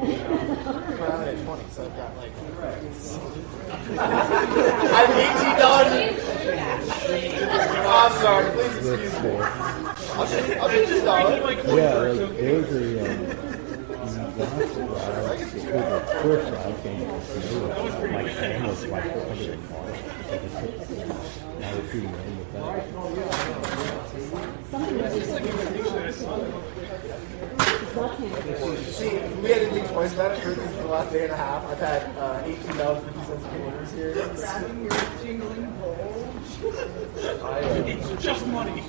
Well, I'm at 20, so I've got like. I'm $18. Oh, I'm sorry. Please excuse me. I'll take this dollar. Yeah, like there's a first I came to my family was like $400. Now we're pretty young with that. See, we had to think twice about it for the last day and a half. I've had $18.50 orders here. Grabbing your jingling bowl. It's just money.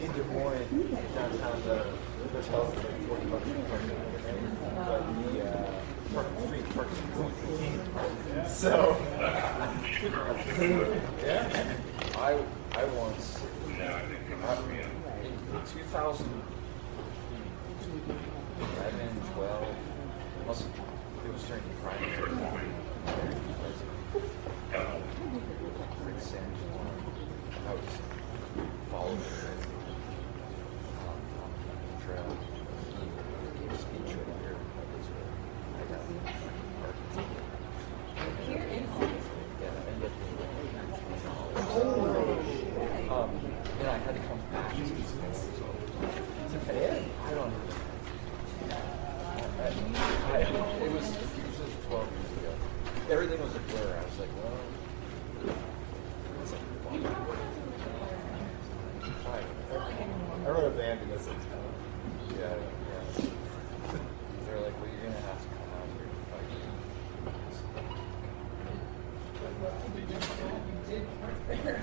In Des Moines, downtown, the hotels are like $40 per night, but the street parking is like 15. So, yeah. I once in 2011, 12, it was during the primary. I was following the trail, speed trail here. I got Here in and I had to come back. It's okay. I don't know. It was 12 years ago. Everything was a blur. I was like, well, I wrote a band in this. yeah. They're like, well, you're gonna have to come out here and fight.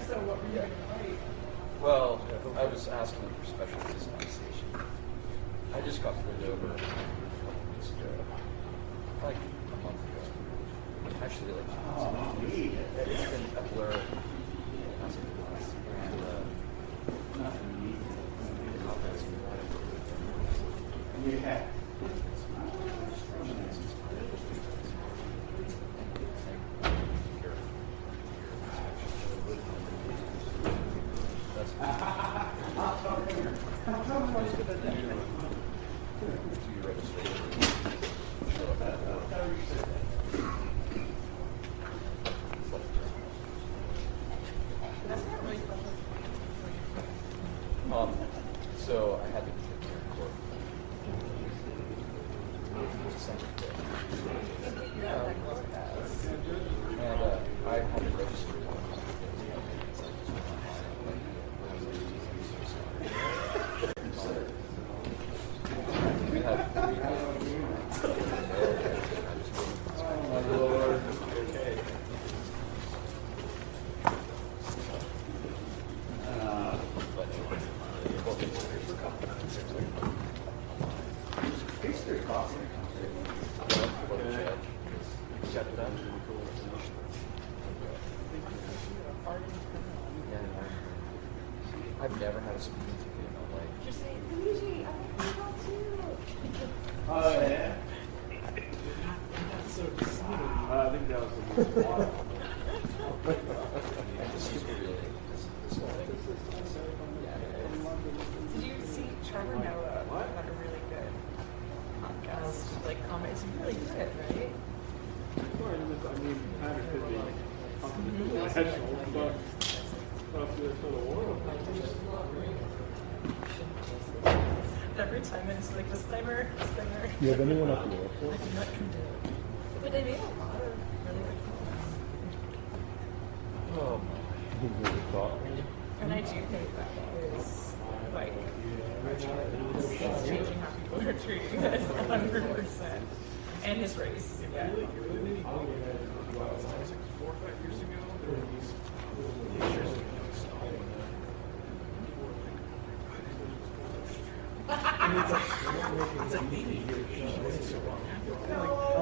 So what were you going to write? Well, I was asking them for special dispensation. I just got pulled over a couple weeks ago, like a month ago. Actually, like 2 months ago. It's been a blur. Yeah. So I had to take care of court. And I had to register. We had I've never had a speeding ticket in my life. Just say, Luigi, I want to come out too. Oh, yeah? That's so exciting. I think that was the most wild. This is really, this whole thing. Did you see Trevor Noah had a really good podcast? Like, comment. It's really good, right? I mean, kind of could be professional, but for the world. Every 10 minutes, like, disclaimer. Do you have anyone at the airport? I do not condone. But they made a lot of really good comments. Oh And I do think that is, like, it's changing how people are treating us 100%. And his race. Yeah. It was like 4 or 5 years ago, there were these pictures of snow. It's like maybe you're so wrong.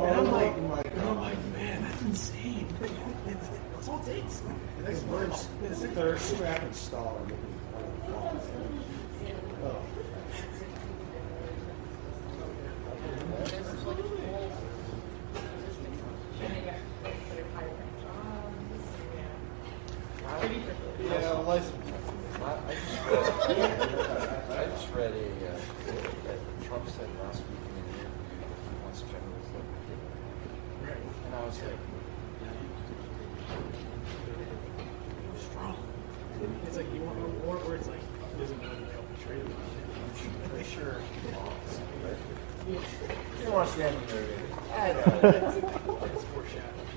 And I'm They're strap installer. Oh. Yeah, license. I just read that Trump said last week in an interview he wants general Hitler. And I was like, Strong. It's like you want more where it's like he doesn't know that they'll betray him. I'm pretty sure he lost. You don't watch the end of the movie. I know. It's foreshadowing.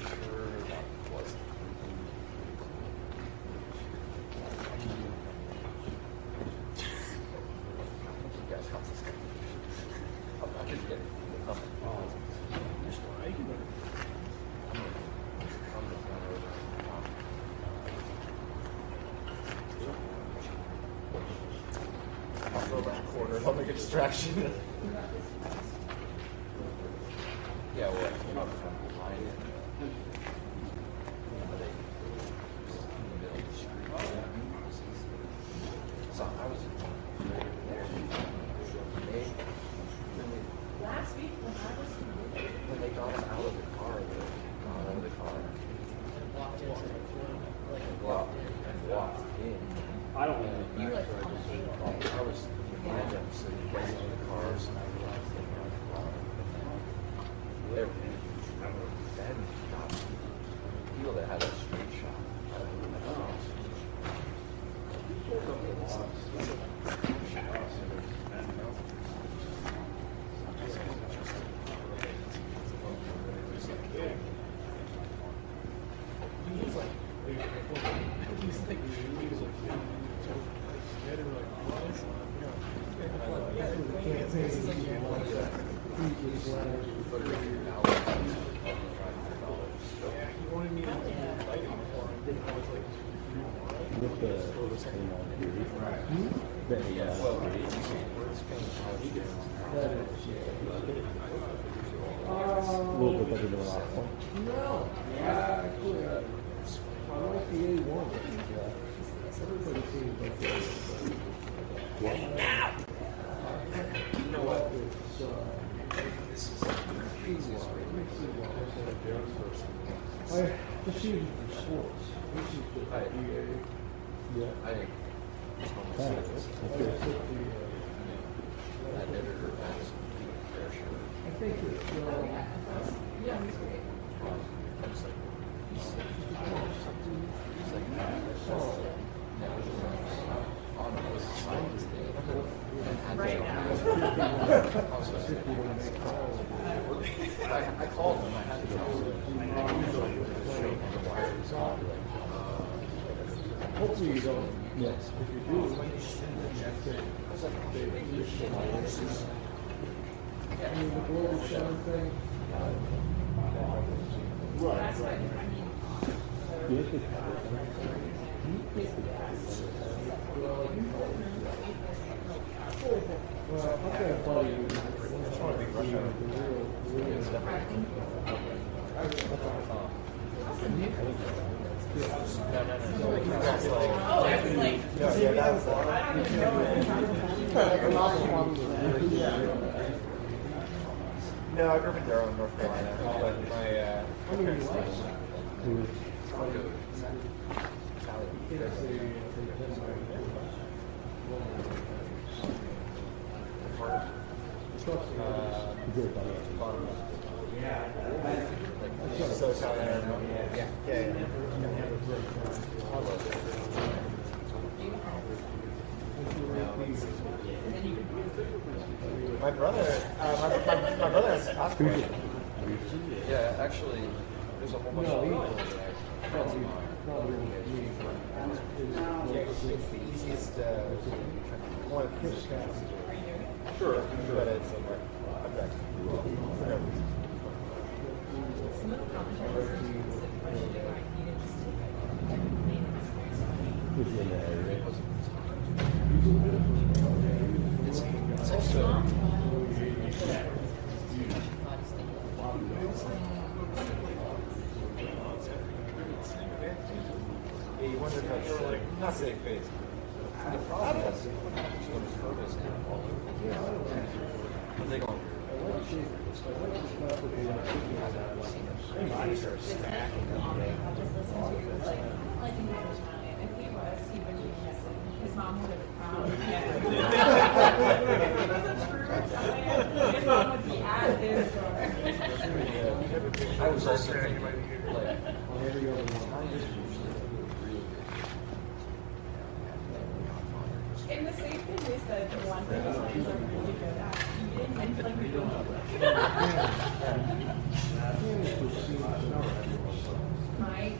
sure that wasn't. You guys have this guy. I'm just kidding. I'm just I'll throw that corner. I'll make a distraction. yeah, well, I came up from behind it. They in the middle of the street. So I was when they got him out of the car, and walked in. I don't know. I was behind them, so you guys in the cars, and I realized they were on the car. There, then got people that had a straight shot. A little bit better than the last one. No. Actually, I like the A1. Everybody seems like this. What? You know what? It's, This is the craziest way. I just use it for sports. This is the I- EA. Yeah. I think it's almost Okay. like this. That editor has fair share. I think it's, I was like, he's like, on the science day. And Right now. I was like, I called him, I had to tell him. Show him the wires on, hopefully you don't, yes, if you do, I was like, I mean, the global shuttle thing. Right. Well, I've got a buddy who Just want to be Russia. Oh, I was like, Yeah, that's No, I grew up in Durham, North Carolina. But my parents so Italian. Yeah. My brother, my brother has a passport. yeah, actually, there's a whole bunch of people that friends of mine. Yeah, it's the easiest, one of the easiest things to do. Sure. But it's somewhere. Okay. some of the conversations specific question, right? You didn't just It's also, Not safe face. The problem is, what happens when his photos end all over the place? Are they going? Bodies are stacking up. His mom would have found him. His mom would be at his door. I was also thinking, like, Italians usually do really good. And the same thing is that the one thing Italians are really good at eating and like we don't know. My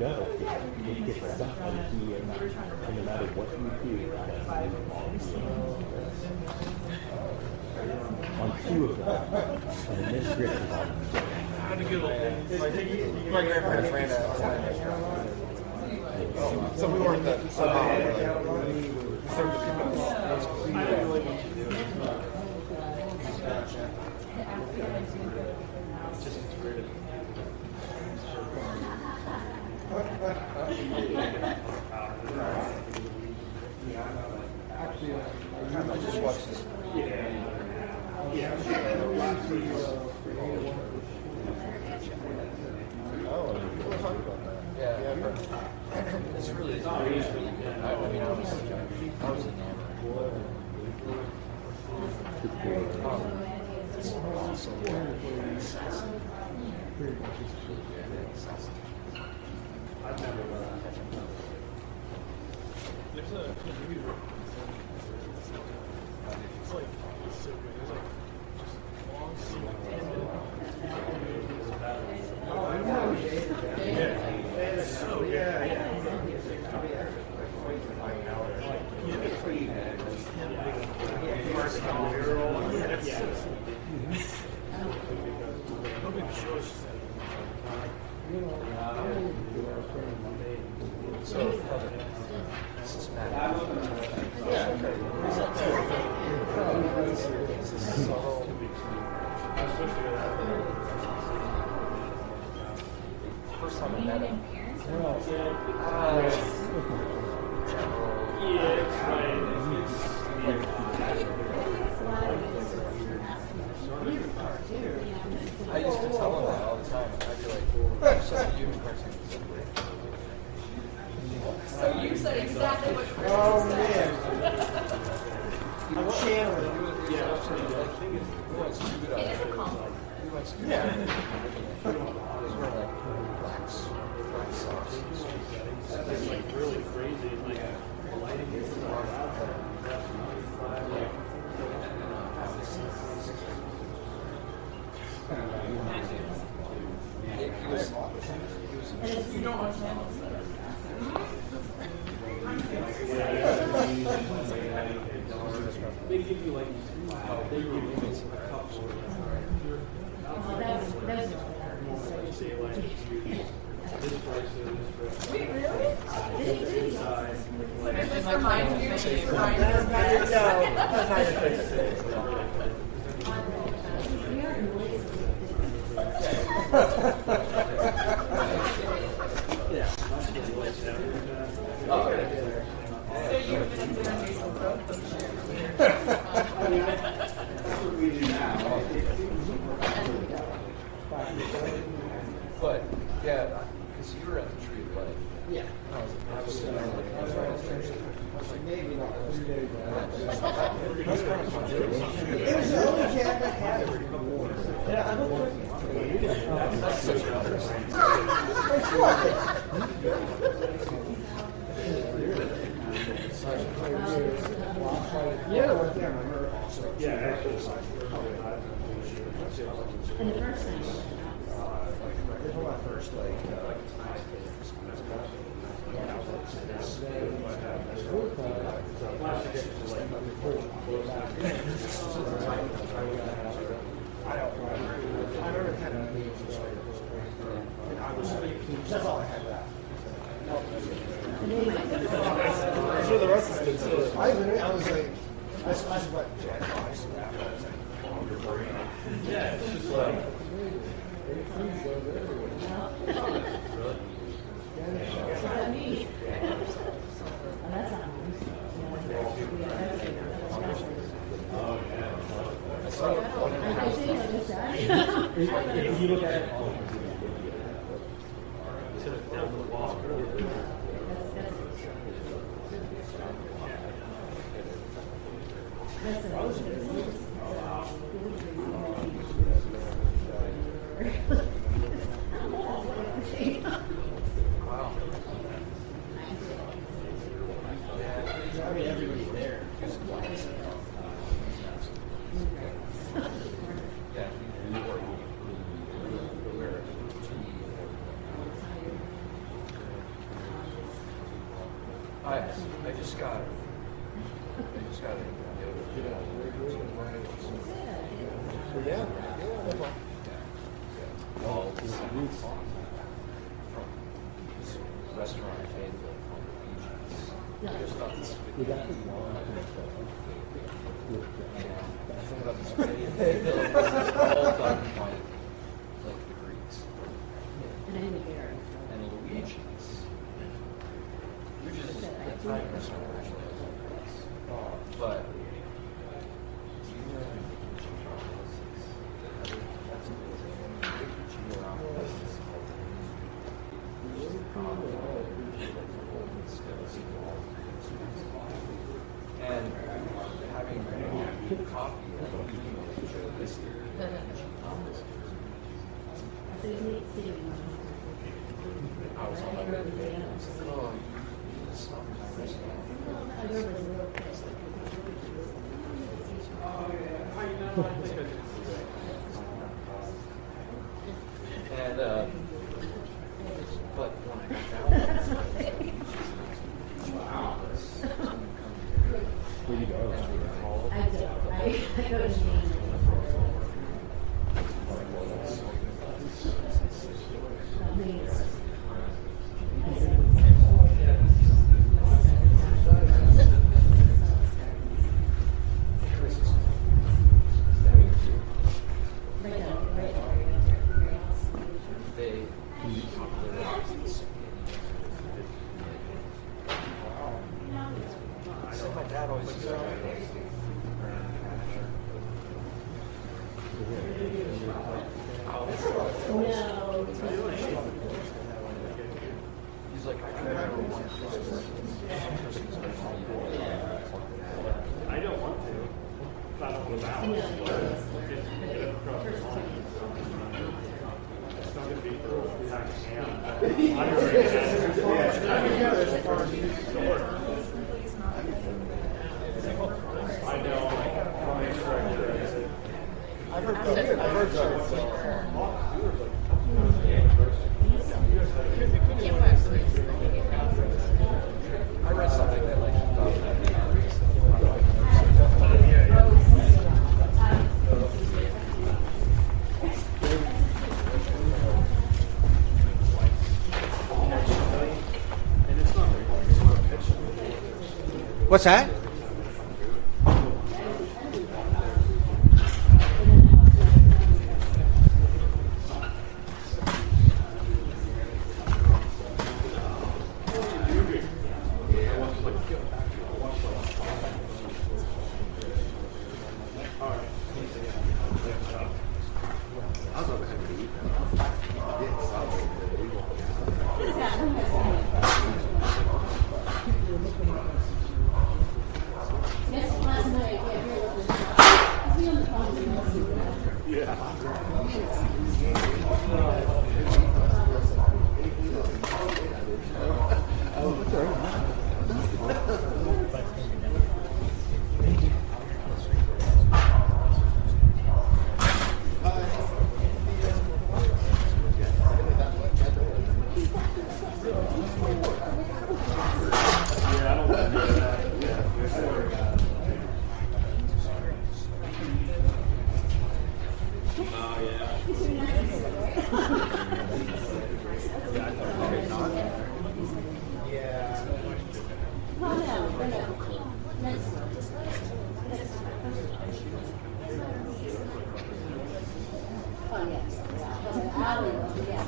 No, it gets stuck on here, and no matter what you do, on two of them, and then this grip is on. My grandparents ran a Italian restaurant. So we weren't that somehow served the people. I just watched this. Yeah, it's really good. I mean, I was enamored. It's so I've never there's a computer. It's like it's so good. There's like just long So, this is Matt. First time I met him. I used to tell him that all the time. I'd be like, "You're such a human person." So you said exactly what Chris said. I'm channeling. Yeah, absolutely. Like, we went scuba It is a compliment. We went scuba diving. He was wearing like black socks. That's like really crazy. Like lighting is out there. You don't understand what's there. They give you like they give you cups. Say like this price is Wait, really? inside. So does this remind you? Remind you? So you've been doing some growth coaching. But yeah, because you were at the Tree of Life. Yeah. I was sitting there like, Maybe not. that's kind of fun. It was the only jab I had. Yeah, I don't think. That's such an interesting. Yeah, I went there. I remember also. Yeah, actually. And the first thing, This was my first like. I remember kind of being and I was that's all I had left. So the rest is considered. I was like, That's what Jack always Yeah, it's just like. If you look at it, Down the wall. Wow. everybody there. Yeah, I just got it. Yeah. All from this restaurant I favorite on the beaches. There's not this we got the thing about the spaghetti. It's all done by like the Greeks. And Luigi's is an Italian restaurant actually. But and having coffee I was on my way. Oh, it's not and but when I got down wow, where you go. they popularized this. So my dad always used to he's like, I can remember one Christmas. I don't want to. It's not all about. Just get it across the line. It's not going to be for a pack of ham. I'm already I know. I've heard that. I read something that like What's that? Yeah,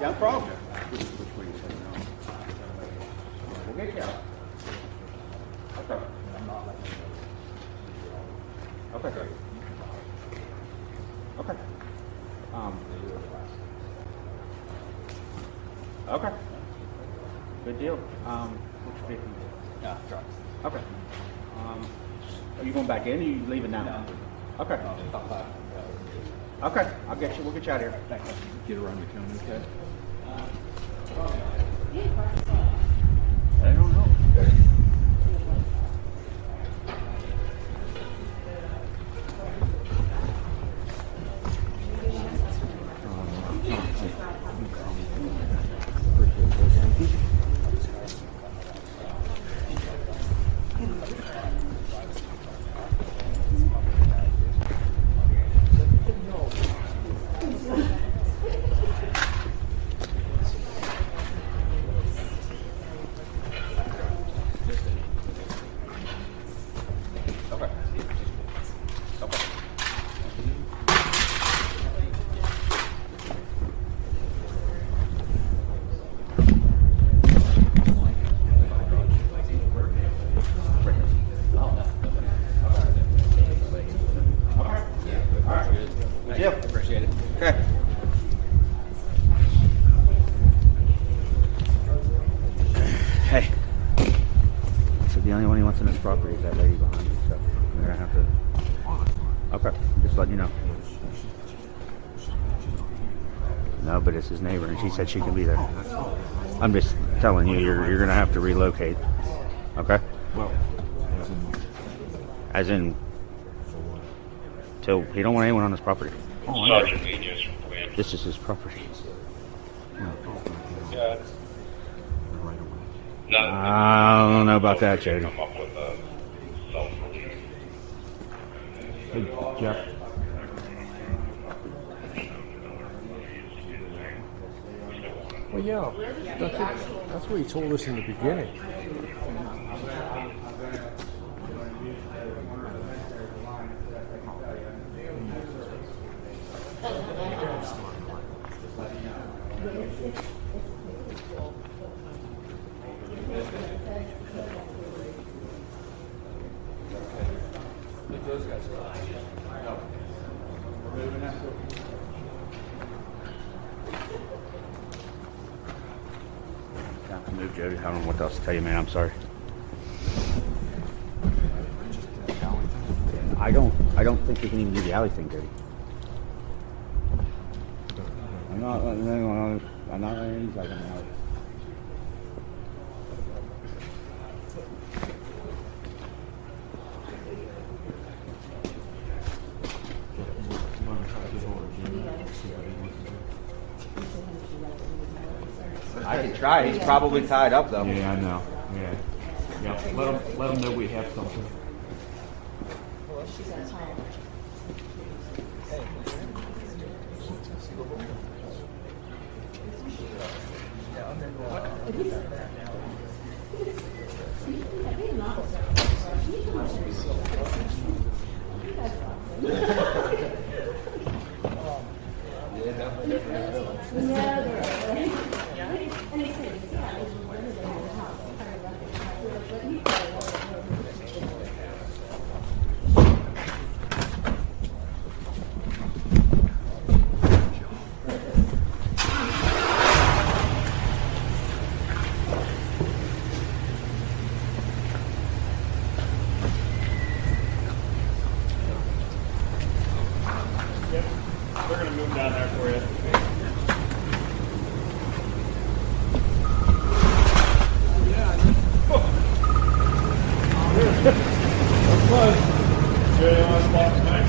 no problem. We'll get you out. Okay. Okay. Okay. Okay. Good deal. Which vehicle? Yeah, truck. Okay. Are you going back in or are you leaving now? Okay. Okay, I'll get you. We'll get you out of here. Thanks. Get around the county, okay? I don't know. Yep. Appreciate it. Okay. Hey. So the only one he wants in his property is that lady behind you, so we're gonna have to. Okay, just letting you know. No, but it's his neighbor, and she said she can be there. I'm just telling you, you're gonna have to relocate. Okay. Well, As in, till he don't want anyone on his property. Sergeant Venus from Quinn. This is his property. Yeah. I don't know about that, Jody. Come up with a self-release. hey, Jeff. Well, yeah, that's what he told us in the beginning. Have to move, Jody. I don't know what else to tell you, man. I'm sorry. I don't think we can even do the alley thing, Jody. I'm not letting anyone. I'm not letting these guys in the alley. I can try. He's probably tied up though. Yeah, I know. Yeah. Let him know we have something. down there for you. That's fun. Jay, you want to spot tonight?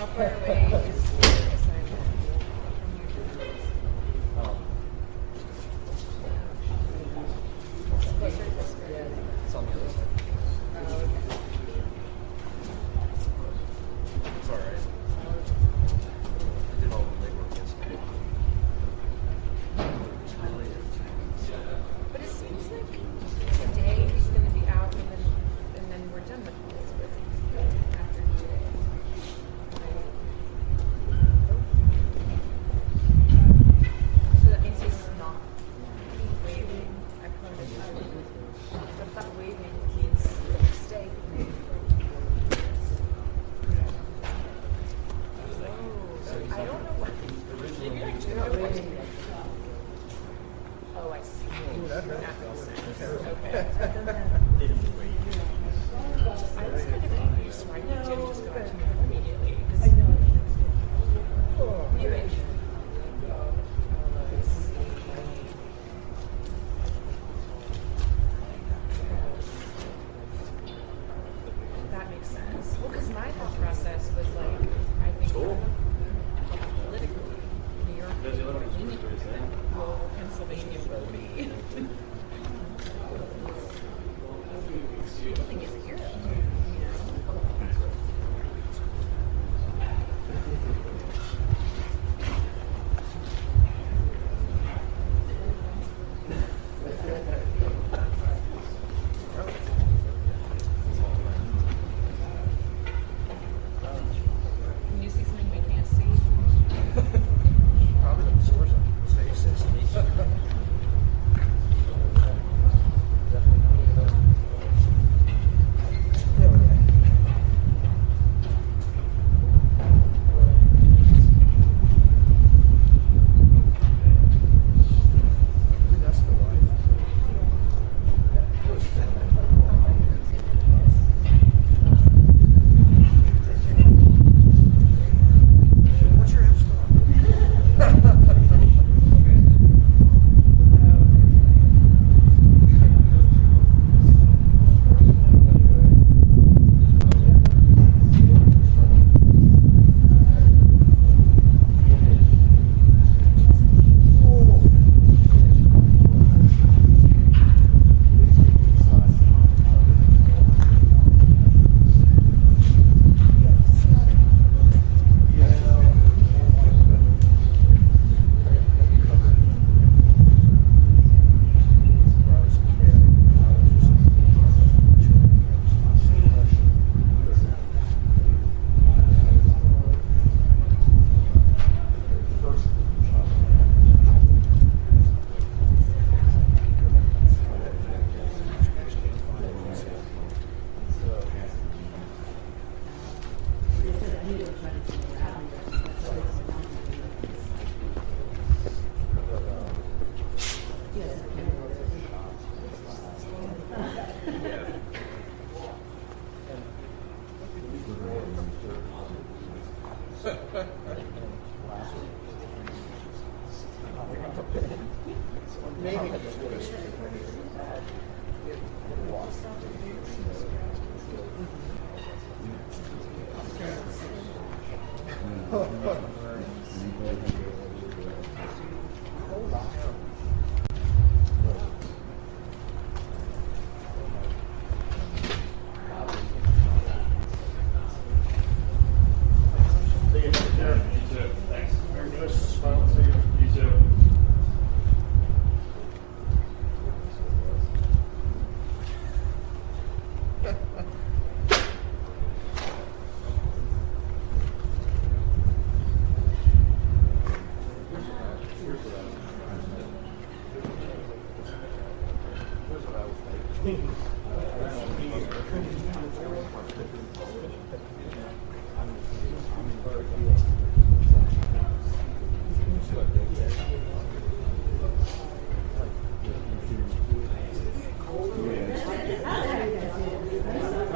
How far away is the assignment from your closer to Pittsburgh? It's on the other side. Oh, okay. It's all right. I did all the legwork yesterday. It's related. But it seems like today he's going to be out, and then we're done with Hollidaysburg after today.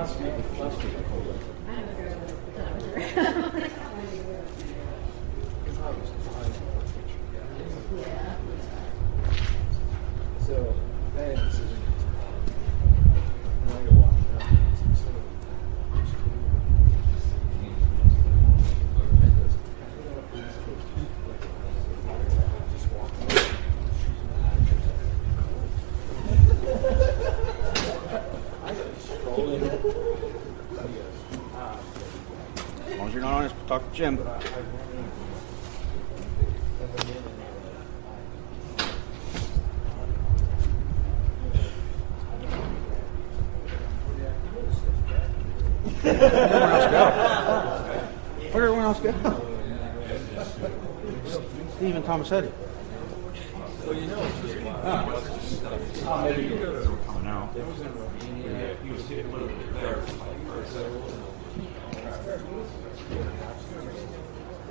So, bad decision. Now you're walking out. As long as you're not honest, talk to Jim. Where'd everyone else go? Steve and Thomas said it. Well, you know, it's just maybe you go to coming out. It was in Romania. He was hitting a little bit there.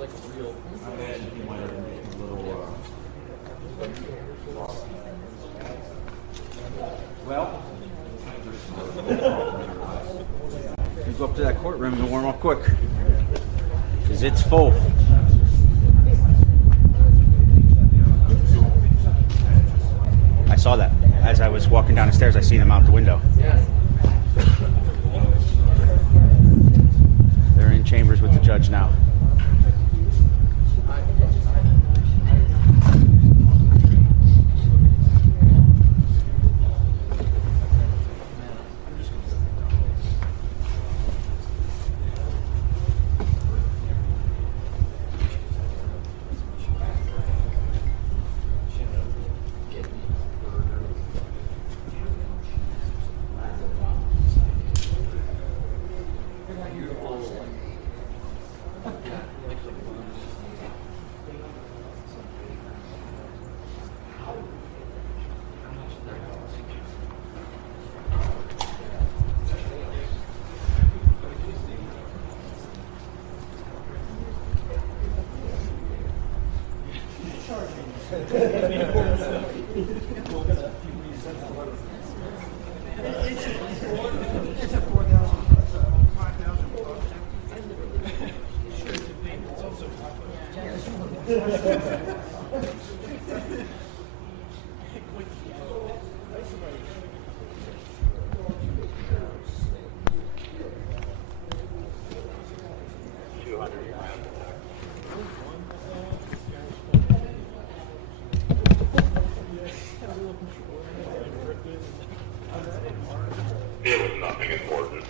Like a real. I imagine he might have been making a little. Well, you go up to that courtroom and warm up quick, because it's full. I saw that as I was walking down the stairs. I seen him out the window. They're in chambers with the judge now. It was nothing important.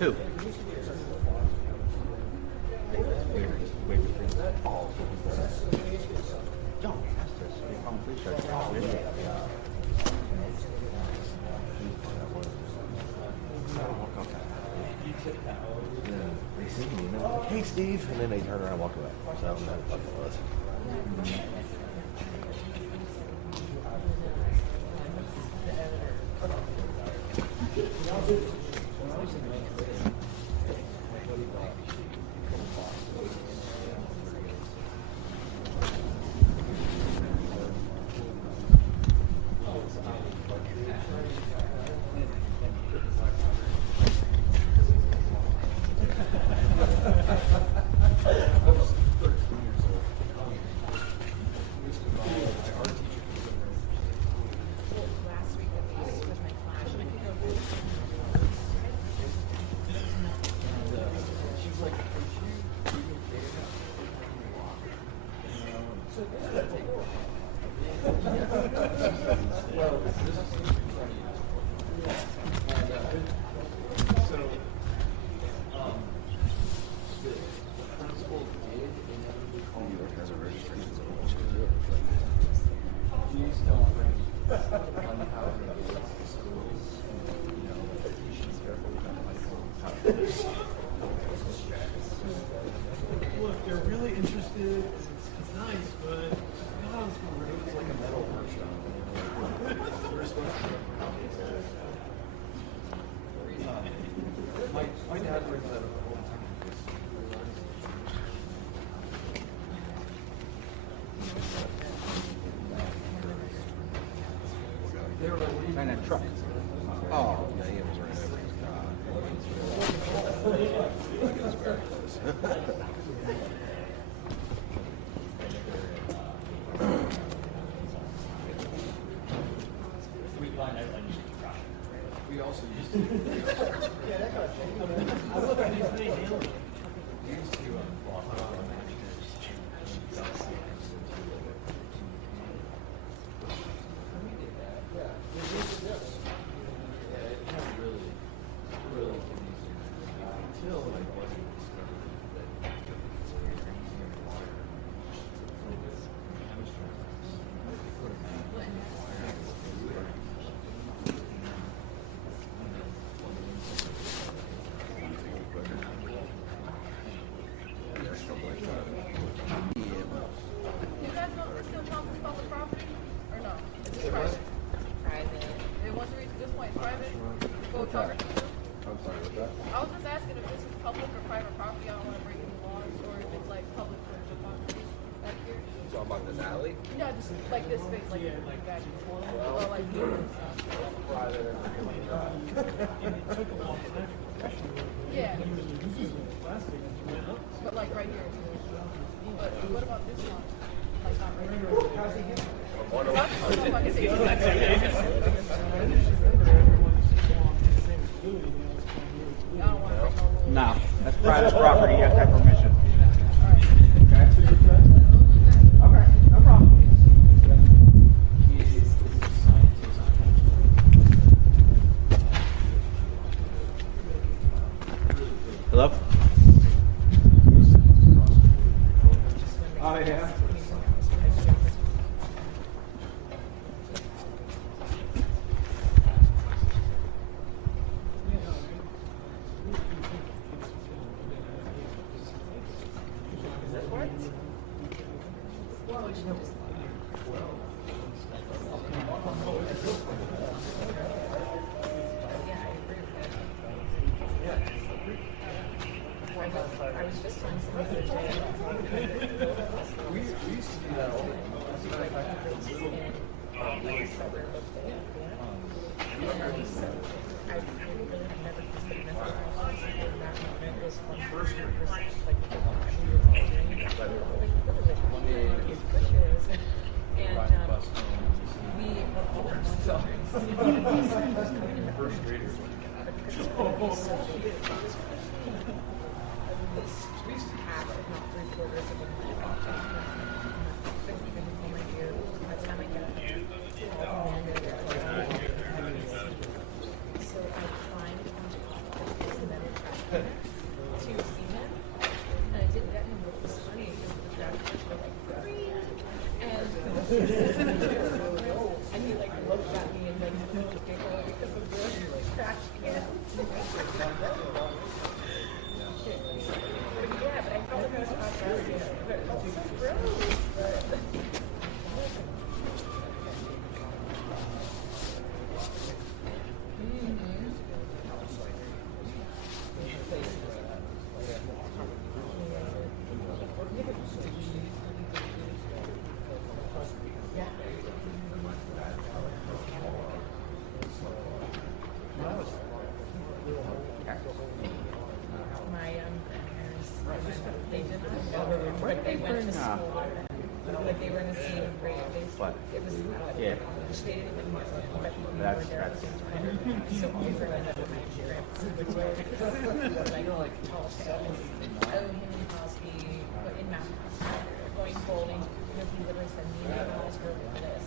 Who? They see me and they're like, "Hey, Steve," and then they turn around and walk away. So I'm not fucking with us. Last week at least with my flash, and I could go Look, they're really interested. It's nice, but God, it's like a metal workshop. We're supposed to. My dad brings that up all the time. They were like, what do you And a truck. Oh, yeah, he was running over his dog. It was very close. We also used to. Yeah, that got changed. I look at these things. We used to walk around the masters. We did that. Yeah. We did this. Yeah, it kind of really confusing until like wasn't discovered that it's very easy in the water. I was trying to put a man in the water. You guys know still talking about the property or no? Is it private? Private. It wants to reach this point, private? Photography? I'm sorry, what's that? I was just asking if this is public or private property. I don't want to break any laws, or if it's like public for the conservation back here. Talking about this alley? No, just like this space, like back or like here and stuff. Yeah. But like right here. But what about this one? Like not right here. I don't want to break no rules. No, that's private property. You have to have permission. Okay. Okay, no problem. Hello? Oh, yeah. I was just telling somebody the other day. We used to do that all the time. As a matter of fact, it was little. Like a suburb of there. And so I really have never considered necessarily that moment was 100% like the actually you're all doing it. Like literally these bushes. And we were all First graders. so cute. At least half, if not 3/4 of them even over here. By the time I get so I climbed onto this metal track to see him, and I didn't get him, but it was funny because the tractors were like green, and he like looked at me and then giggled because of the crash again. Yeah, but I felt like I was not dressing it. But it felt so gross. But my grandparents, they did not know, but they went to school. Like they were in the same grade. It was Yeah. they didn't even know, but we were there at the same time. So we were in the like tall tales. Oh, him and Cosby, but in math class, going bowling because he literally said, "Me and Miles were for this."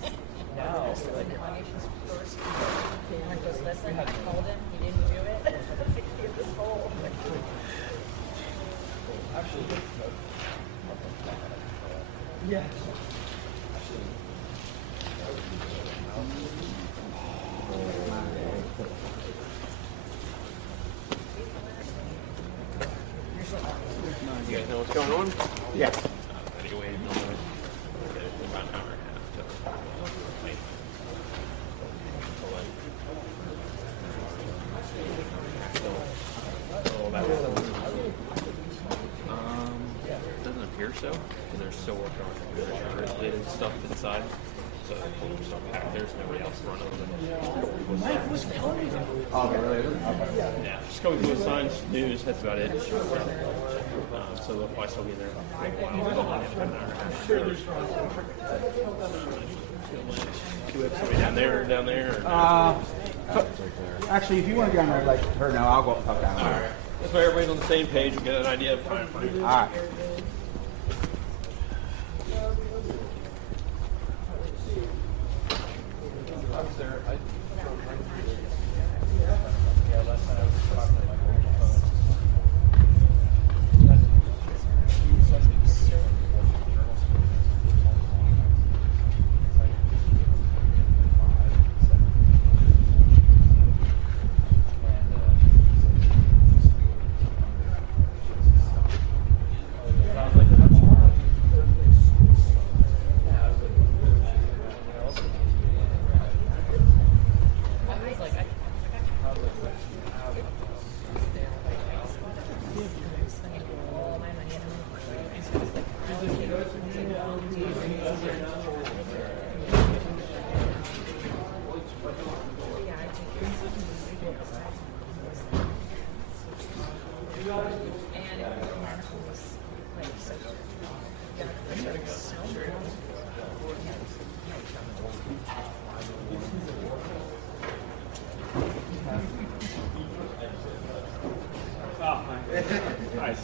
No. So in the allegations first, and I goes, "Listen, I called him. He didn't do it. He had this hole." Yeah. You guys know what's going on? Yeah. Anyway, about an hour and a half to wait. Doesn't appear so, because they're still working on related stuff inside. So they're still packed. There's nobody else running them. Oh, they really is? Yeah, just going through the signs, news, that's about it. So they'll probably still be in there for a while. Sure, there's somebody down there. Or Actually, if you want to go down there, like her know, I'll go up and talk down all there. right. That's why everybody's on the same page. We get an idea of time frame. All right. I was there. I drove right through it. Yeah, last night I was talking to my phone. Nice.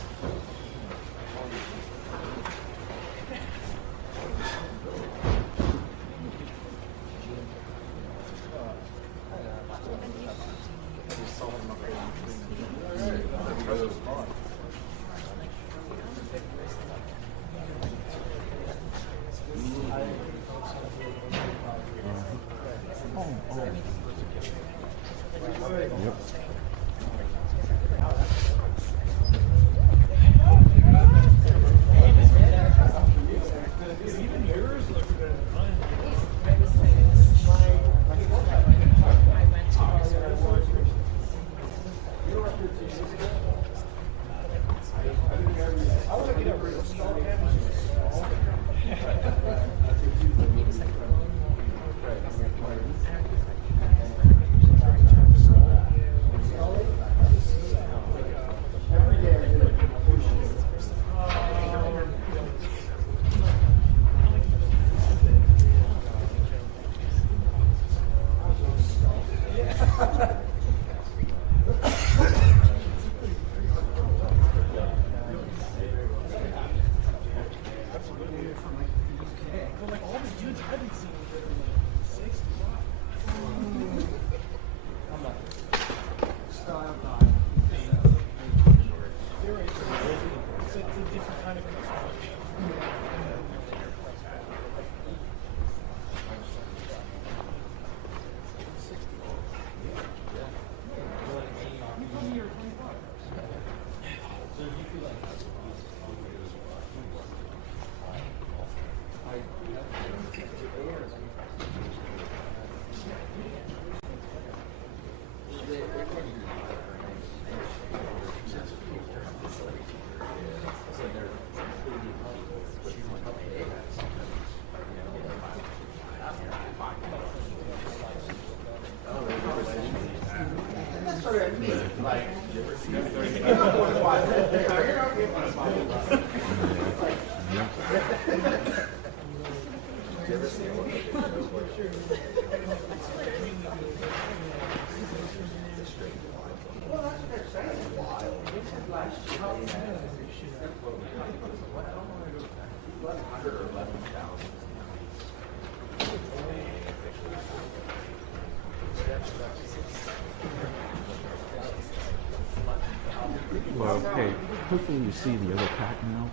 Well, hey, hopefully you see the other pack now.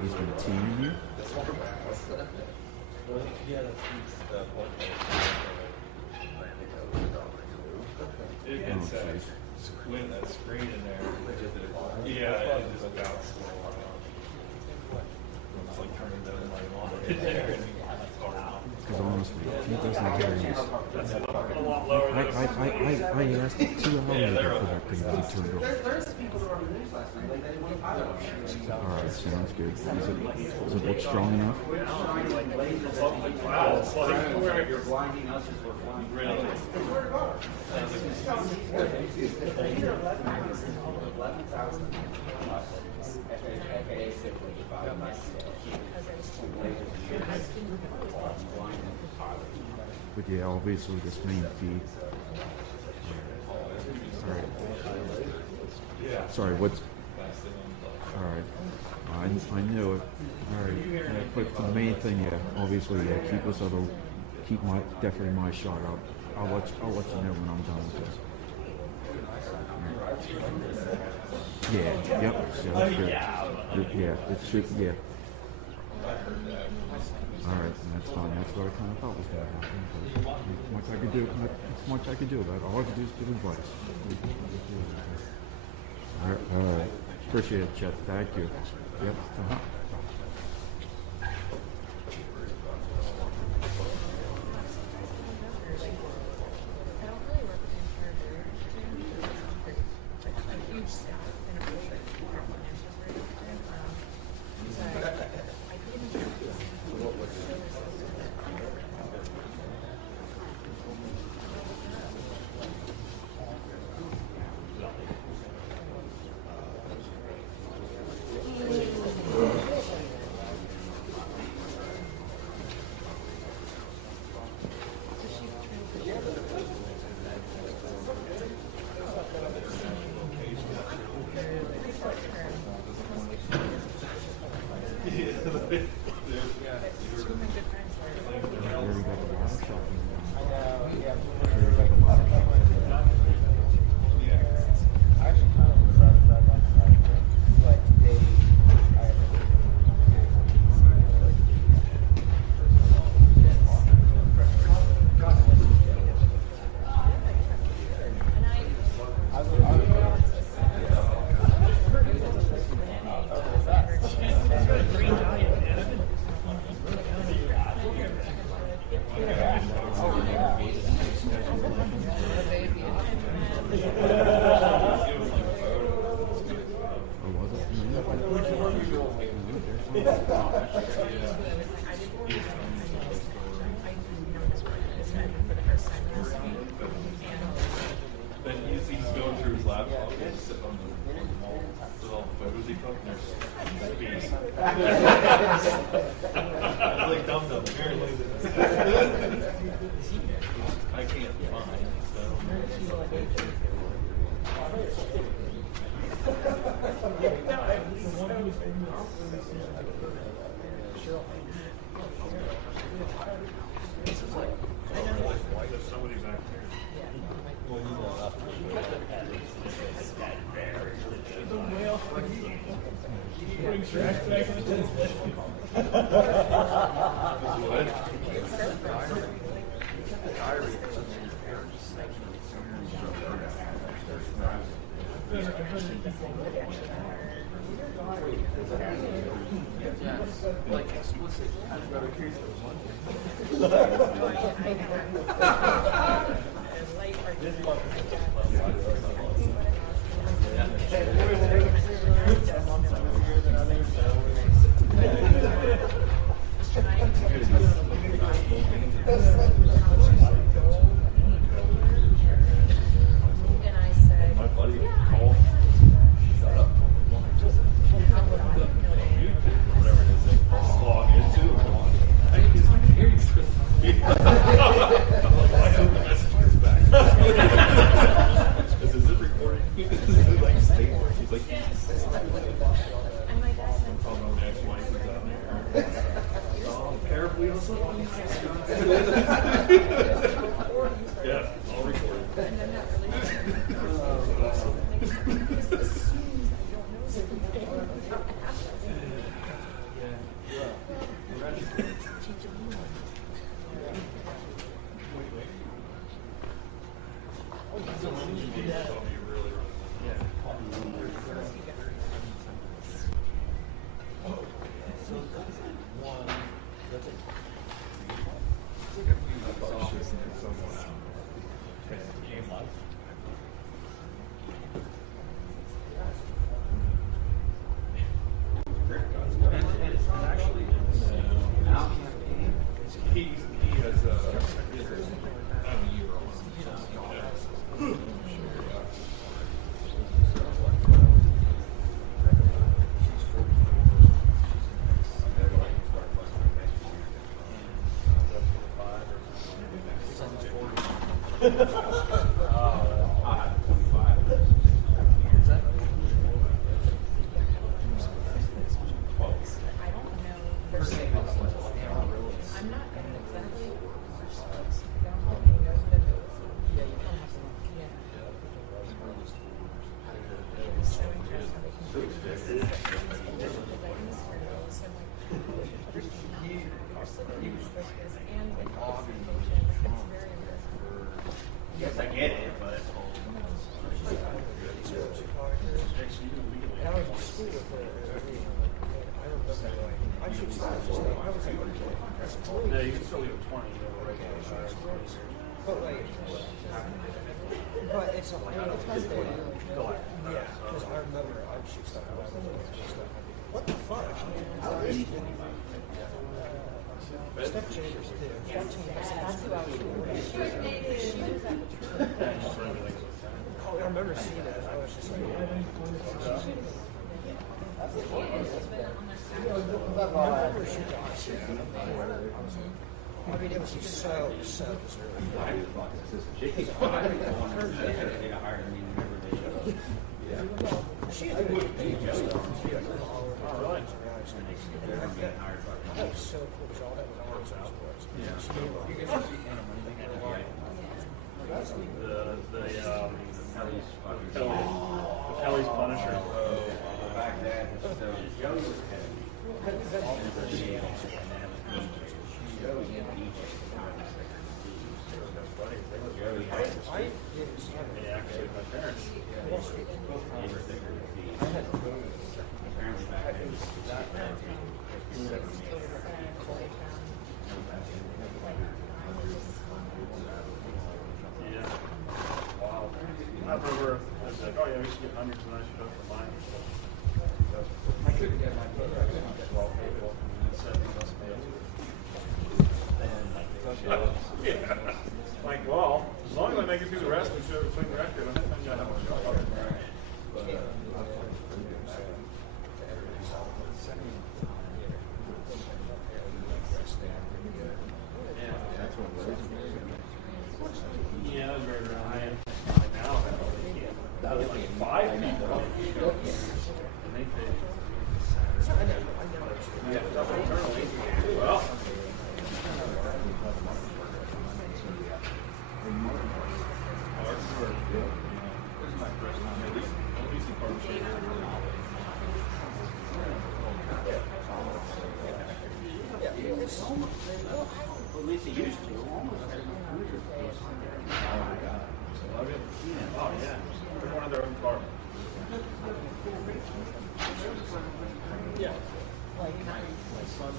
He's been teaming you. Yeah, that's the point. It's jeez. when that screen in there. Yeah, it just bounced. It's like turning down my monitor in there. It's hard enough. Because honestly, he doesn't hear you. That's a lot lower I asked 2 hours ago for that thing to be turned off. Alright, sounds good. Does it look strong enough? Wow, it's like You're blinding us as we're flying. really. 11,000. But yeah, obviously this main feed. Alright. Sorry, what's... Alright. I knew it. Alright. But for the main thing, yeah, obviously, yeah, definitely my shot out. I'll let you know when I'm done with this. Yeah, yep, yeah, that's good. Yeah, it should, yeah. Alright, that's fine. That's what I kind of thought was going to happen. But much I could do, not much I could do about it. All I could do is give advice. Alright. Appreciate it, Chet. Thank you. Yep. I don't know. I'm not exactly. I don't really know the notes. Yeah, you kind of have to. Yeah. It was so interesting how they can do this. Just the diagnosis for those and like understand how you're sitting and the documentation. It's very impressive. Yes, I get it, but. And I was in school with her. I remember, I should start just like, I was like, okay, that's totally. No, you can still leave at 20. But like, but it's a it's good. Yeah, because I remember I would shoot stuff. What the fuck? Steph Chambers did 14 That's who I was with. She was at the church. Oh, I remember seeing it. I was just like, I remember she died. I mean, it was just so bizarre. She had to be that was so cool because all that was ours outwards. Kelly's Punisher. I didn't see it. Yeah, actually, my parents. Yeah. Wow. I remember I was like, oh yeah, we should get hundreds and I should go for mine. I couldn't get my yeah. Like, well, as long as I make it through the rest, we should have a clean record. I think I know. Yeah, that was very around now. That was like 5 people. And they paid. Yeah, double internally. Well. This is my first time, at least in partnership. At least it used to. Oh yeah, everyone in their own car. Yeah. My son.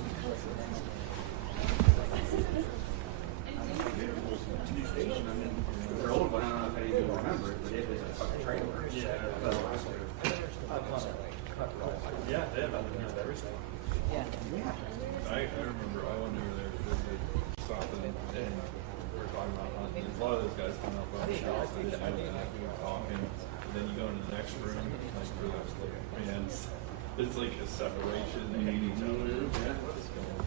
I mean, They're old, but I don't know if any of you remember it, but it was a fucking trailer. yeah. Yeah, they have everything. I remember I went over there because they stopped and we were talking about hunting. There's a lot of those guys coming up on the shelf and we were talking. And then you go into the next room, like for those fans. It's like a separation. They hate each other. What is going on?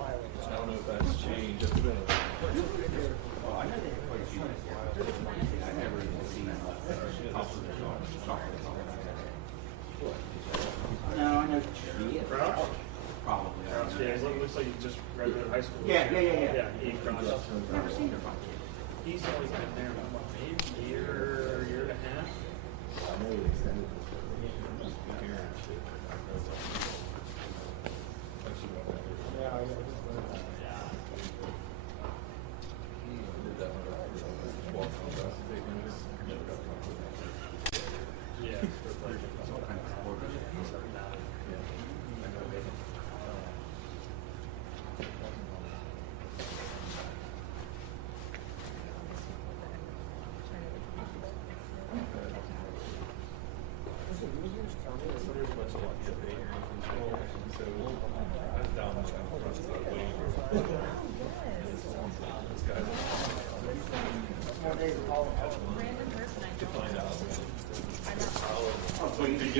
I don't know if that's changed. It's been Well, I know they have quite a few guys here. I've never even seen them. No, I know she is. Crouch? Probably. Yeah, it looks like you just graduated high school. Yeah. Yeah, Ian Crouch. Never seen her bunch. He's only been there about maybe a year and a half. I know he extended this. Yeah.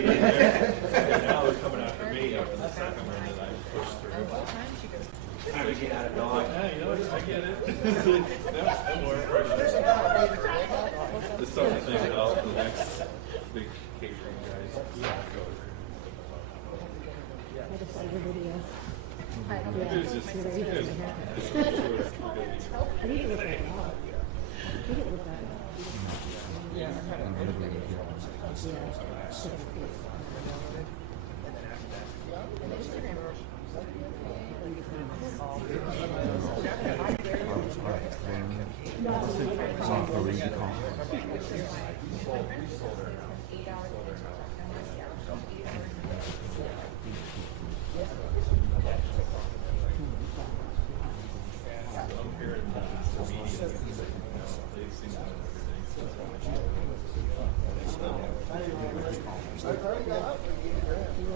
Now they're coming after me after the second one that I pushed through. Trying to get out of Dodge. Yeah, you know what? I get it. That more the sort of thing that all the next big catering guys go it was just, it was,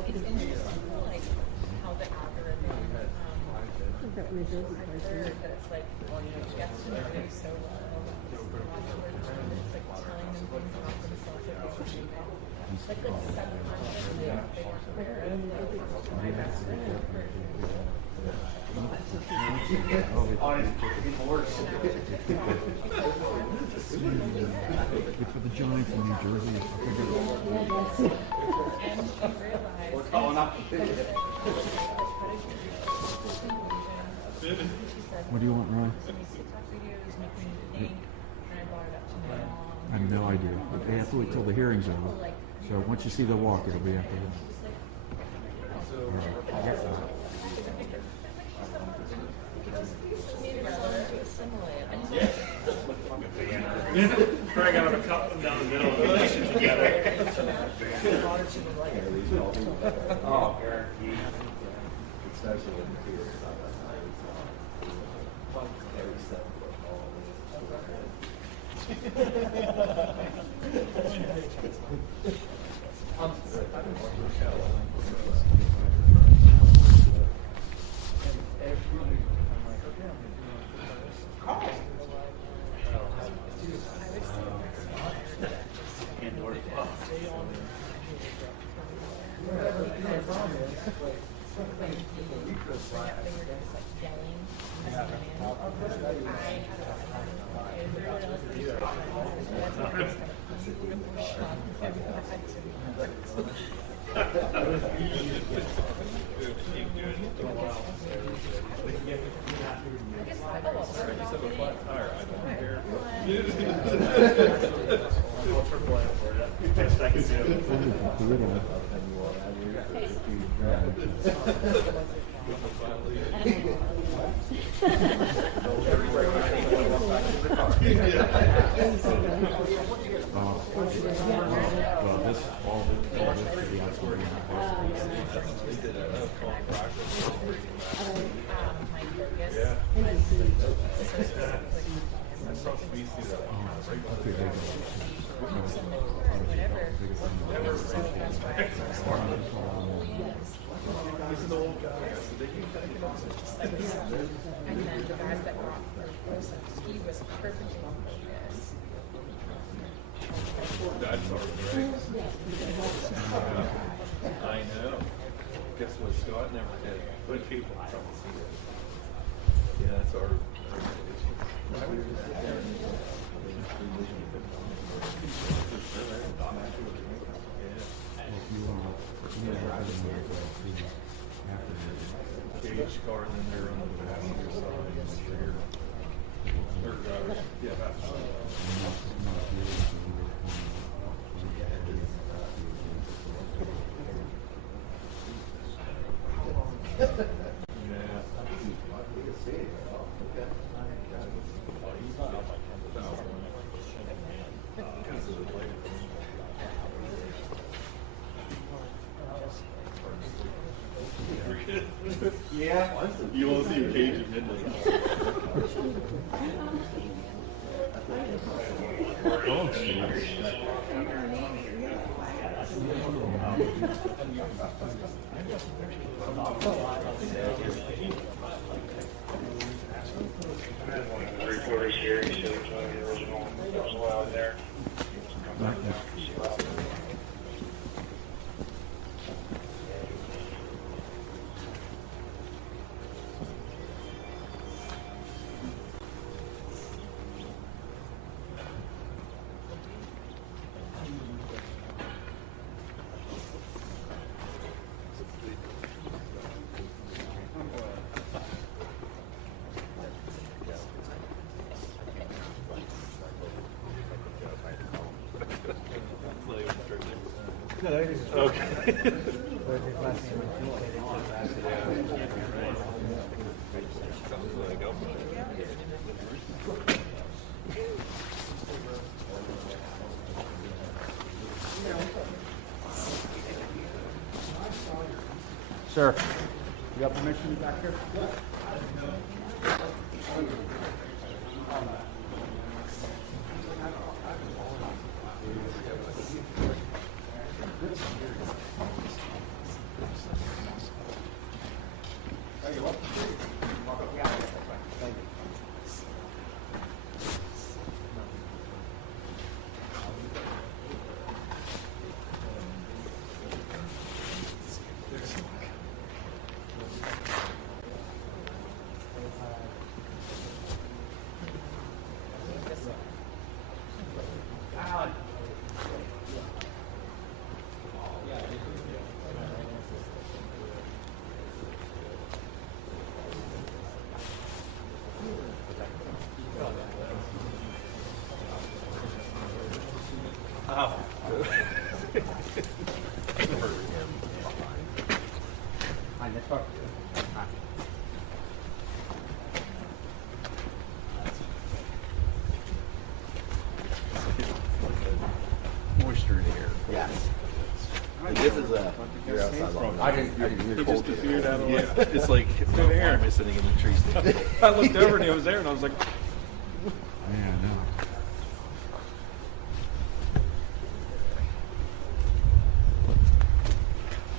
It's interesting, like how the algorithm. That New Jersey person. That it's like gets to know you so well. It's like telling them things about themselves that they should know. Like subconsciously, they were aware of my best friend. For the Giants in New Jersey, I figured. And she realized. We're calling up. What do you want, Ryan? TikTok videos make me think, and I brought it up to my mom. I have no idea. But they have to wait till the hearing's over. So once you see the walk, it'll be after this. Craig got him a cut them down the middle and push it together. Oh, guaranteed. Especially in the theater. Every 7 foot ball. I know. Guess what Scott never did? Put people in trouble. Yeah, that's our issue. Each car and then they're on the passenger side and the rear. Or drivers. Yeah, passenger side. Yeah. You won't see a cage at midnight. Oh, jeez. Reporters here, so the original was allowed there. Sir, you got permission back here? Hi, next part. Hi. Moisture in here. Yeah. This is you're outside long. I didn't hear He just appeared out of Yeah, it's like thin air. farm is sitting in the tree stand. I looked over and he was there, and I was like, Yeah, I know.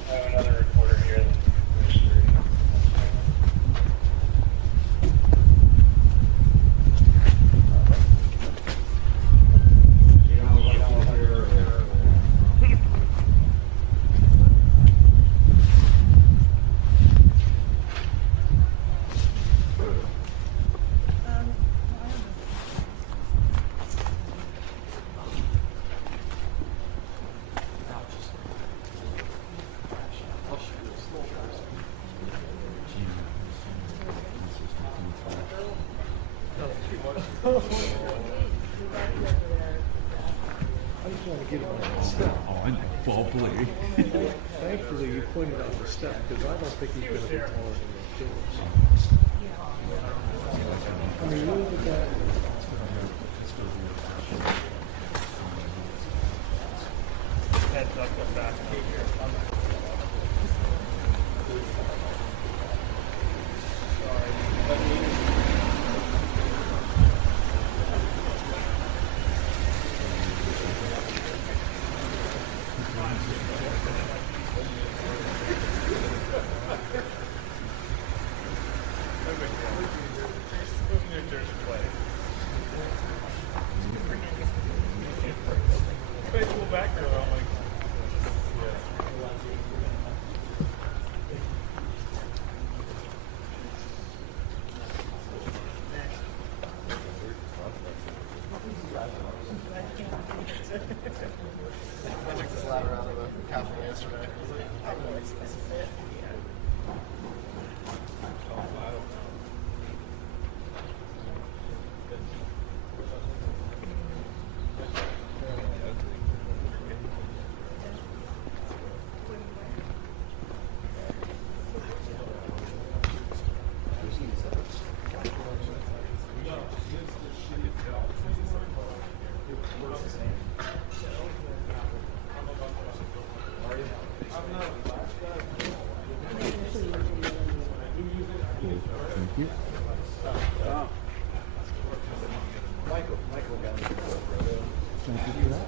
I have another reporter here. There's three. Oh, I'm bubbly. Thankfully, you pointed out the step because I don't think he's going to be taller than the I mean, look at that. Heads up, go back. Faithful back there, I'm like, I took this ladder out of the capital yesterday. I was like, I'm going to expensive. Thank you. Michael got me. Thank you for that.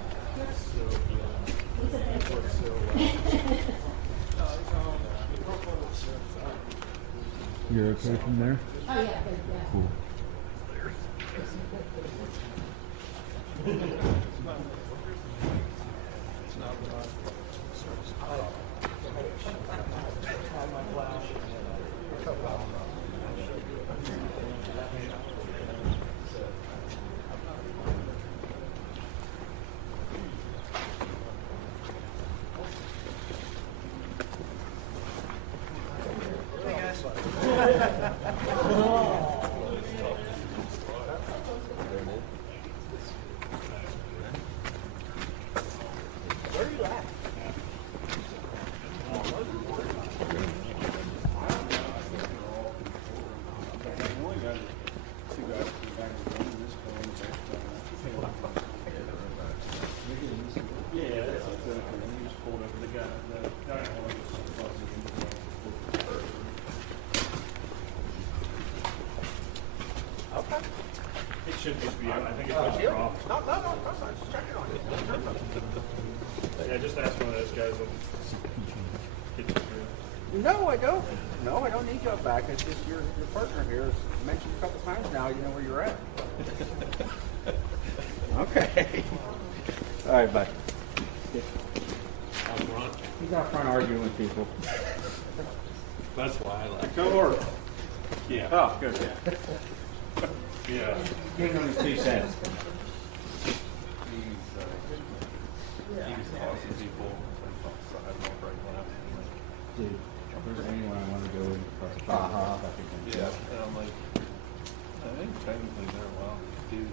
You're okay from there? Oh, yeah, good, yeah. Cool. should just be, I think it was dropped. No, of course not. Just checking on you. Yeah, just ask one of those guys. Will get you through. No, I don't. No, I don't need you back. It's just your partner here has mentioned a couple times now. You know where you're at. Okay. All right, bye. He's out front arguing with people. That's why I like Go work. Yeah. Oh, good. Yeah. Give him his 2 cents. He's awesome people. Dude, if there's anyone I want to go in across the front, I think I'm Yeah, and I'm like, I think technically they're well, dude.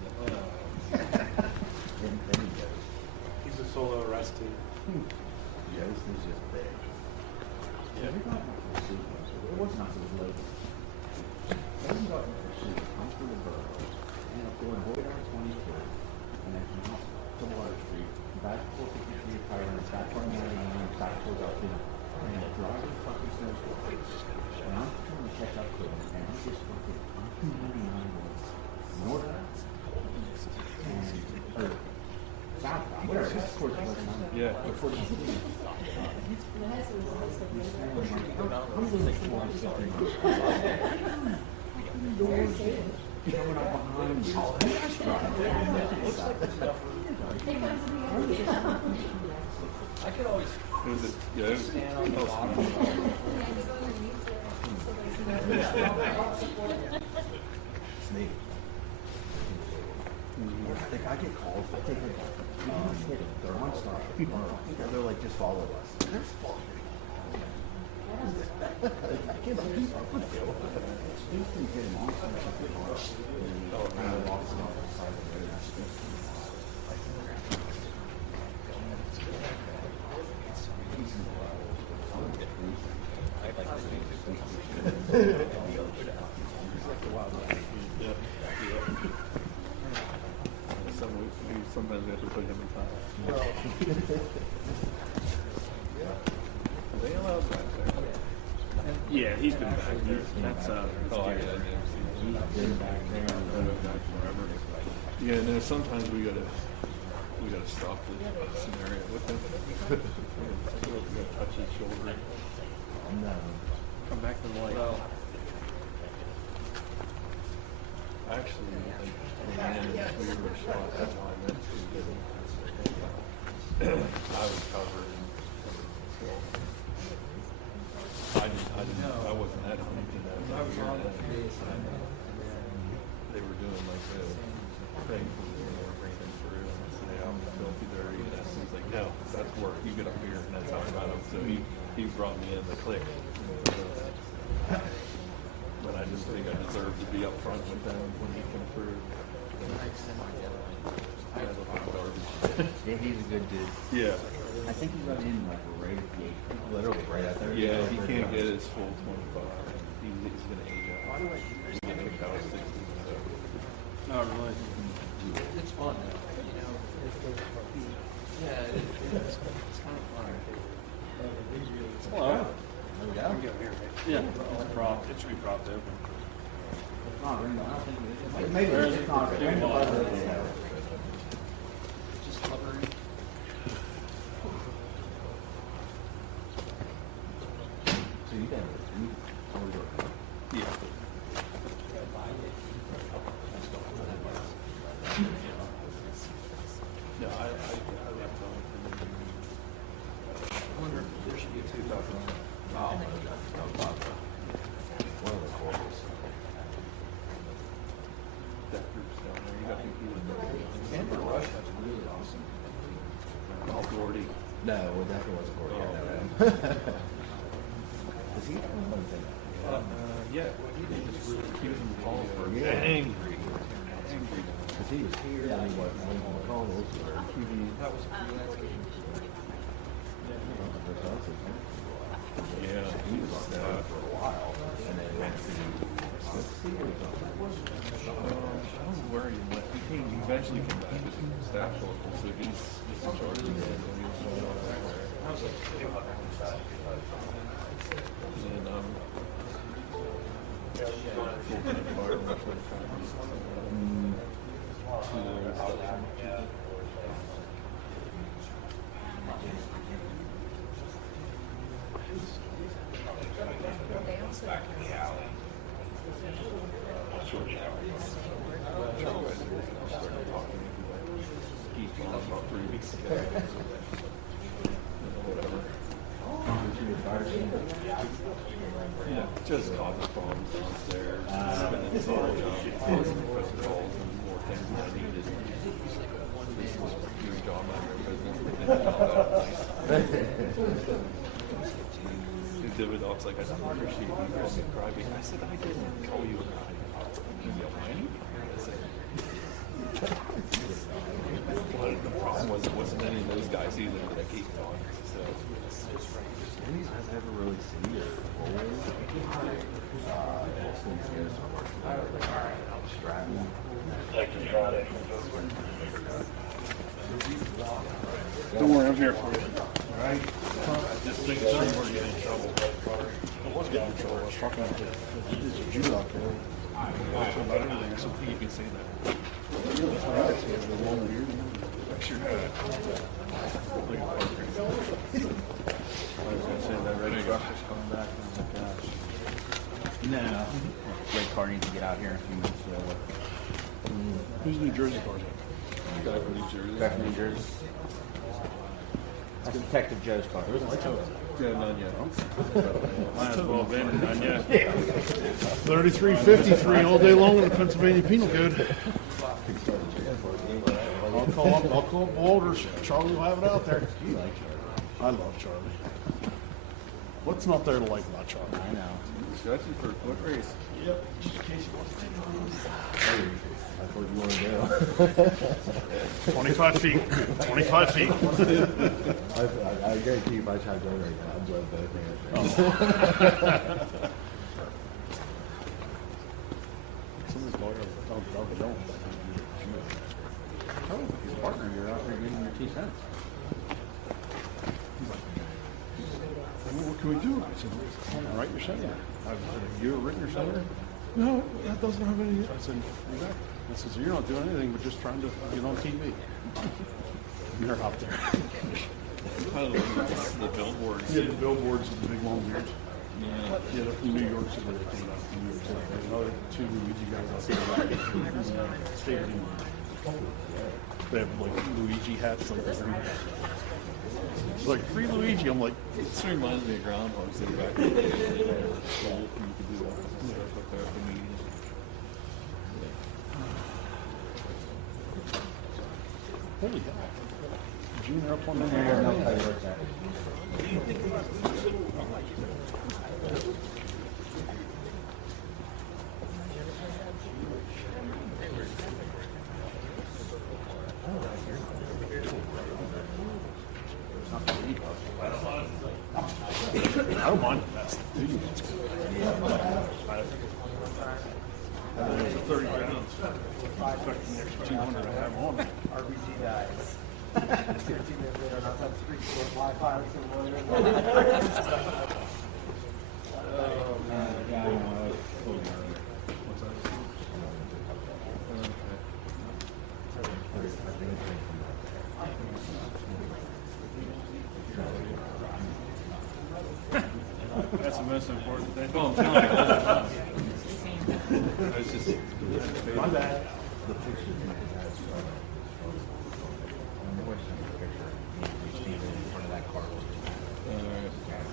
then he goes. He's a solo arrestee. Yeah, this is just big. Yeah, we got in pursuit. It was not so late. We got in pursuit. Comes through the borough. And up going Boyd on 22. And then from out to Water Street. Back to 453 Tyrone. Back on 99. Back towards Alpena. And the driver fucking snowstorm. And I'm trying to catch up to him. And I'm just fucking on 299 going north. And, or southbound. Whatever. That's towards 49. Yeah. Or 49. Coming up behind me. I could always It was yeah, it was, stand on the bottom. Snake. I think I get calls. I think they're on stop. They're like, just follow us. They're following. I can't believe you can get him on something. And I lost him off the side of the road. Sometimes we have to put him in time. Are they allowed back there? Yeah, he's been back there. That's Oh, I got He's been back there. back forever. Yeah, no, sometimes we gotta stop the scenario with him. We gotta touch his shoulder. No. Come back to the light. Well, actually, we were shot that time. I was covered in film. I wasn't at anything. I was on that. They were doing like a thing when they were bringing him through, and I said, "Yeah, I'm filthy dirty." And he's like, "No, that's work. You get up here," and that's how I got him. So he brought me in the click. But I just think I deserve to be up front with them when he came through. Yeah, he's a good dude. Yeah. I think he got in like right at the 8, literally right out there. Yeah, he can't get his full 25. He's going to age out. He's going to kick out 60. So. No, really. It's fun, you know. Yeah, it's kind of fun. Hello. There we go. Yeah, it's propped. It should be propped open. It's not ringing. I don't think it is. Maybe it's not ringing. Just hovering. So you got it. Yeah. Yeah, I left on. I wonder if there should be a 2,000. Oh, one of the corals. That group's down there. You got to compete with them. Amber Rush, that's really awesome. All Gordy. No, well, that wasn't Gordy. I know him. Is he doing one thing? Yeah, he was in Hollidaysburg. Yeah. Angry. Because he was here and he wasn't on the call. That was a freelance game. Yeah, He was on there for a while. And then went to I don't know where he went. He eventually came back as a staff local, so he's in charge of it. And he was back there. And then, full-time fire marshal. They also Just causes problems downstairs. Spending so much on professor calls and more things than I needed. This was your job out here, but David Doc's like, I don't appreciate you calling me crybaby. I said, I didn't call you a crybaby. You yell, Manny? I said, but the problem was it wasn't any of those guys either that keep talking. So Any of us ever really see it? Don't worry, I'm here for you. All right? Just making sure you weren't getting in trouble. I was getting in trouble. I was talking about this Jew out there. Talking about everything. I said, you can say that. The long beard. I sure had it. Look at Parker. I was going to say that red truck is coming back. Oh my gosh. No. Red car needs to get out here in a few minutes. Who's New Jersey car? guy from New Jersey. Back from New Jersey. That's Detective Joe's car. Yeah, none yet. Might as well have been done yet. 3353 all day long in the Pennsylvania Penal Code. I'll call up Walters. Charlie will have it out there. I love Charlie. What's not there to like about Charlie? I know. Stretching for a foot race. Yep. Just in case you want to take it. That's what you want to do. 25 feet. 25 feet. I guarantee if I tried to go right now, I'd love both hands. Someone's lawyer. Don't. Oh, your partner, you're out there getting your 2 cents. Well, what can we do? I said, write your senator. You're written your senator? No, that doesn't have any. I said, exactly. I said, so you're not doing anything but just trying to get on TV. You're out there. The billboards. Yeah, the billboards with the big long beards. Yeah. Yeah, they're from New York, so they came out from New York City. There's another 2 Luigi guys out there from the state of New York. They have like Luigi hats, like this. It's like free Luigi. I'm like, This reminds me of Groundhog Day back in the day. You could do that stuff up there at the meeting. holy hell. Junior up on the I don't mind if that's the dude. It's good. It's a 30 pounds. Affecting the extra 200 I have on me. RBG guys. 15 minutes later, I'm outside the street for Wi-Fi with some lawyer. Oh man. That's the most important thing. Well, I'm telling you all the time. It's just My bad. The picture in his ass. I'm always sending a picture. He's standing in front of that car.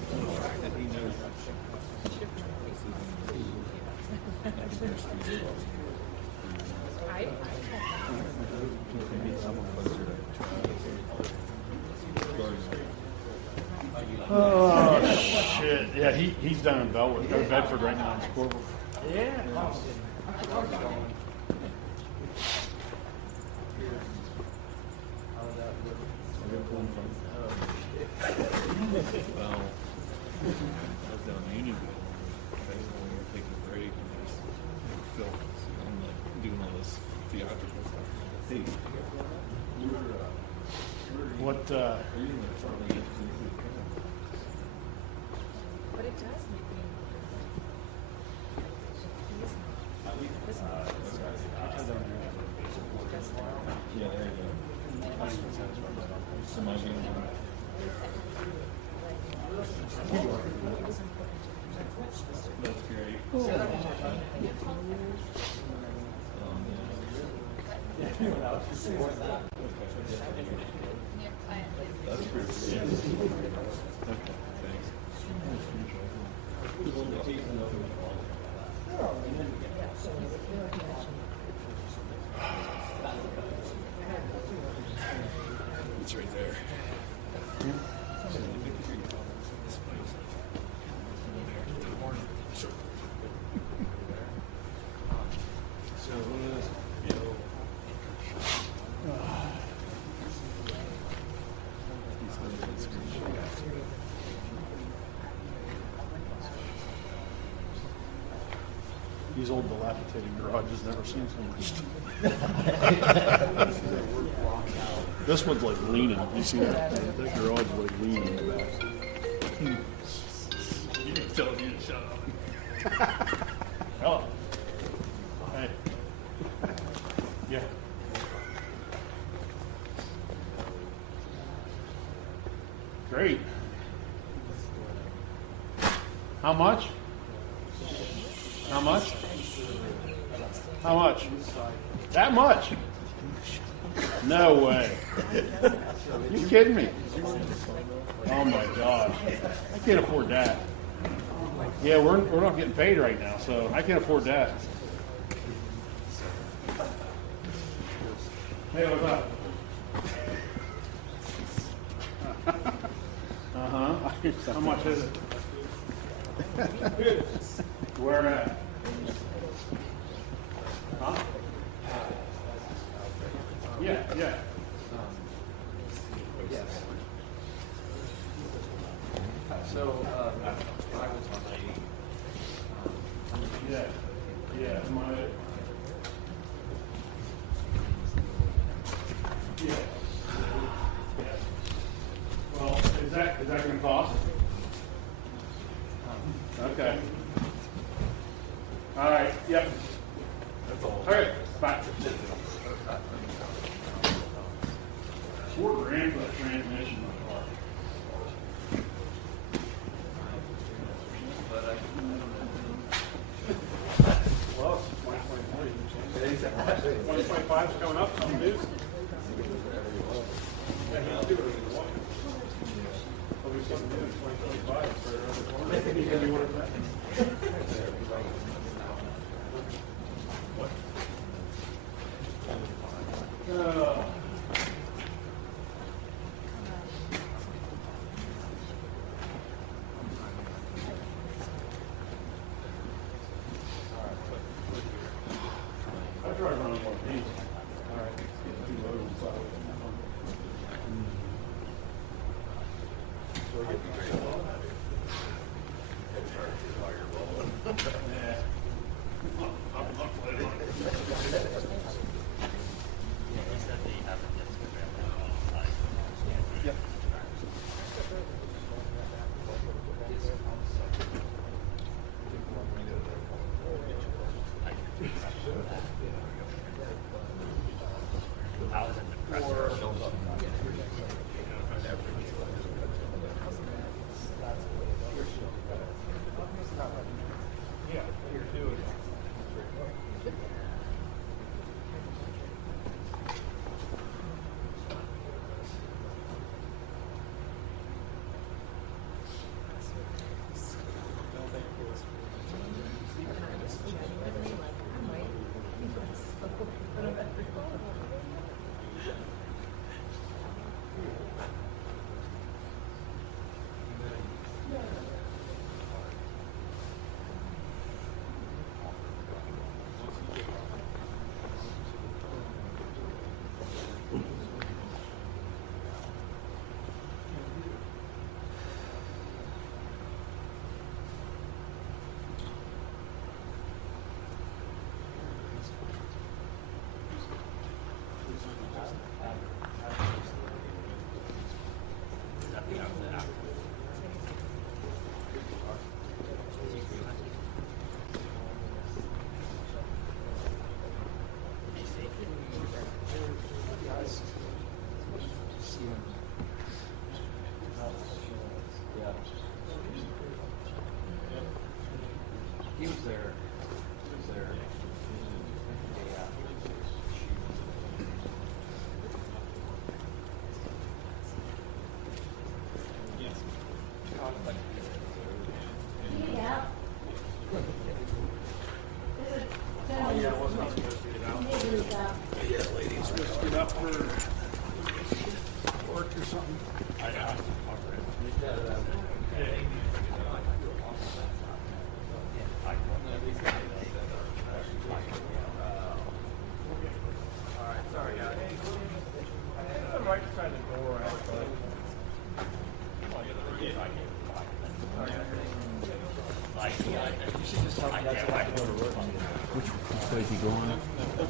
the fact that he knows Oh shit! Yeah, he's down in Bedford right now in Scorpio. well, I was down in Union when we were taking a break and just filming. So I'm like doing all this theatrical stuff. Hey, What? But it does make me. Yeah, there you go. Am I being That's great. That's pretty cool. Okay, thanks. It's right there. These old dilapidated garages never seen so much. This one's like leaning. You see that? That garage is like leaning in the back. You can tell me to shut up. Hello. Hey. Yeah. Great. How much? How much? How much? That much? No way. You kidding me? Oh my gosh. I can't afford that. Yeah, we're not getting paid right now, so I can't afford that. Hey, what's up? Uh-huh. How much is it? Where at? Huh? Yeah, yeah. So, I was on Yeah. Yeah. Yeah. Well, is that going to cost? Okay. All right. Yep. That's all. All right. Bye. $4,000 for that transmission in the car. Well, 2025 is coming up. Some news. Yeah, he's doing it. There'll be something new in 2025 for another corner. You can be one of that. I try running more things. All right.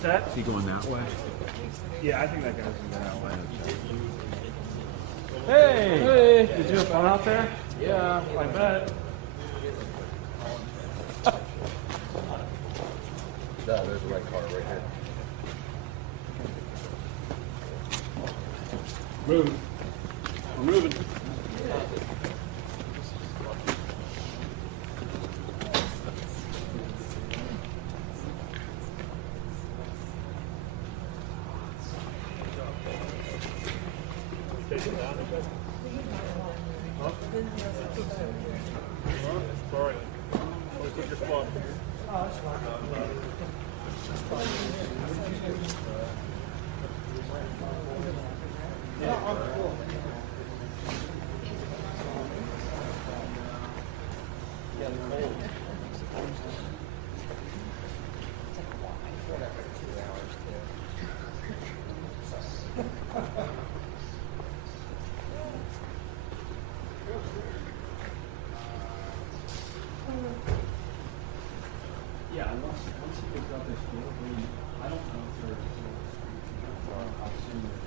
that? Is he going that way? Yeah, I think that guy's going that way. Hey! Did you have fun out there? Yeah, I bet. No, there's the right car right here. Moving. We're moving. Sorry. We took your spot. Yeah, once he gets out this door, I don't know if there's how soon they're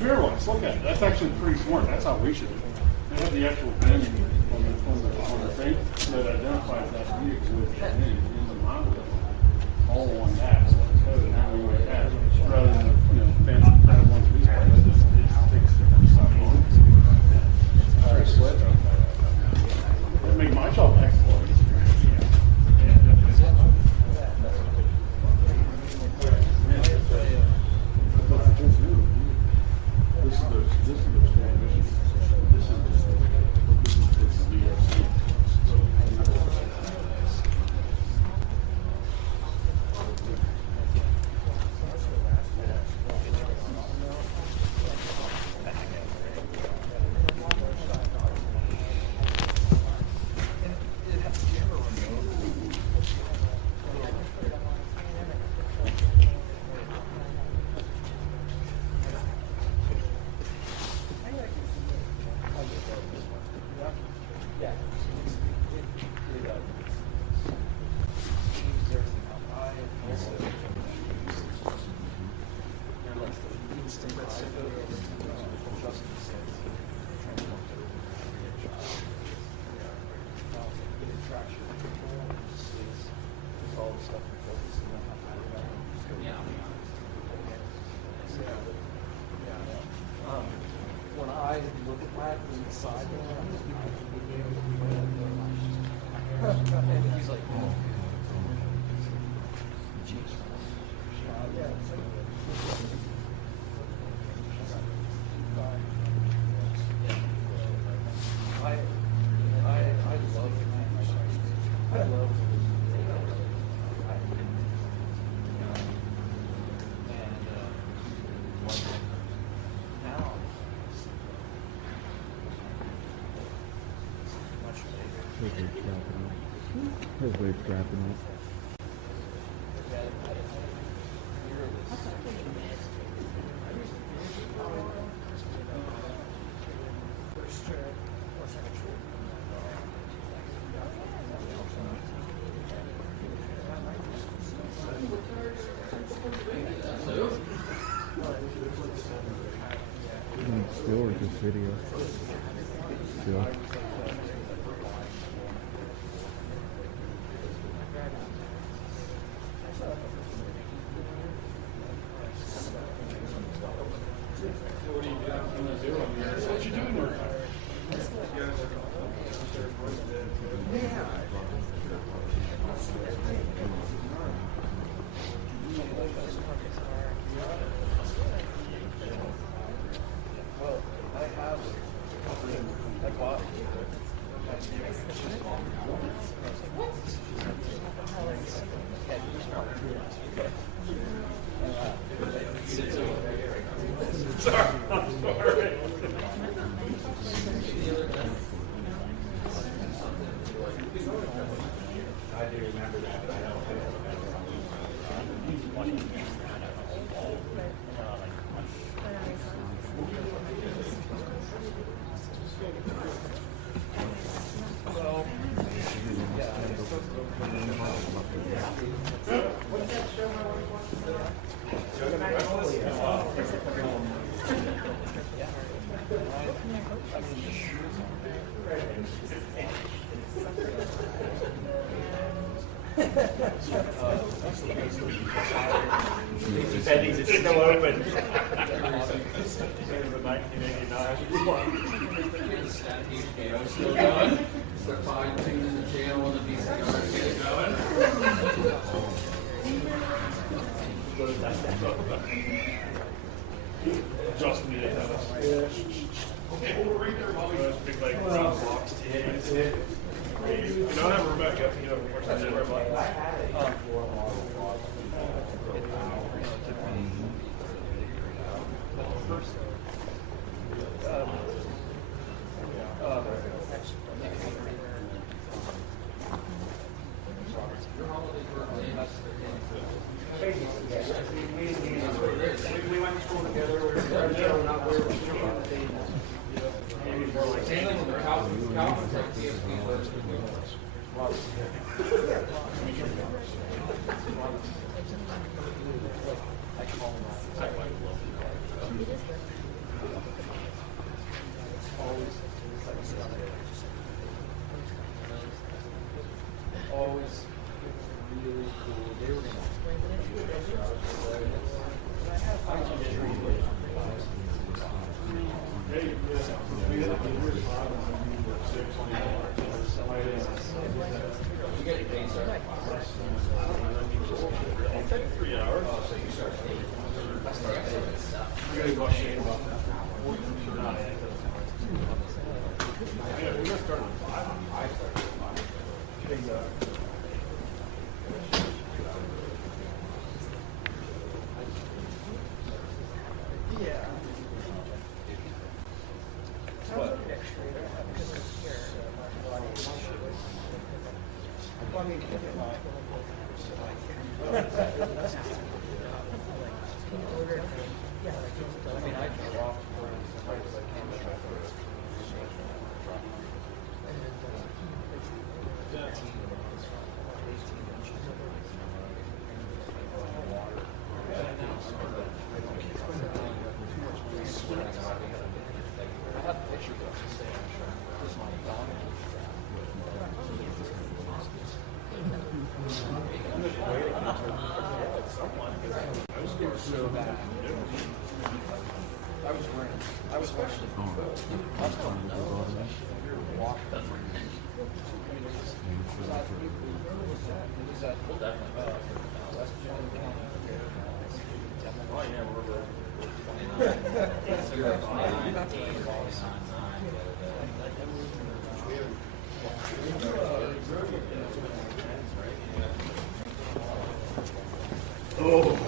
Fearless, look at it. That's actually pretty smart. That's how we should do it. They have the actual VIN on the thing that identifies that vehicle with the VIN in the model. All on that. So the code and how we would have rather than, fancy kind of ones we have. It just takes different stuff on. Very slick. It'd make my job excellent. When I look at that from the side, and he's like, oh. I love His wave's trapping up. Still or just video? Still. What you doing there? Well, I have, I bought It's still open. It was a 1989. HBO still going? They're fine-tuning the channel on the VCR to get it going? Justin did it. Okay, well, right there, while we big like round blocks. You don't have Rebecca, if you know, where's that in We went to school together. We were growing up. We were Same thing with the Calvin's like TSP works with me. Always really cool. They were you get your day started at 5. 3 hours. You're gonna go Shane about that. Yeah, we're gonna start at 5. I started at 5. Yeah. I was questioning. I was going to walk them. Oh.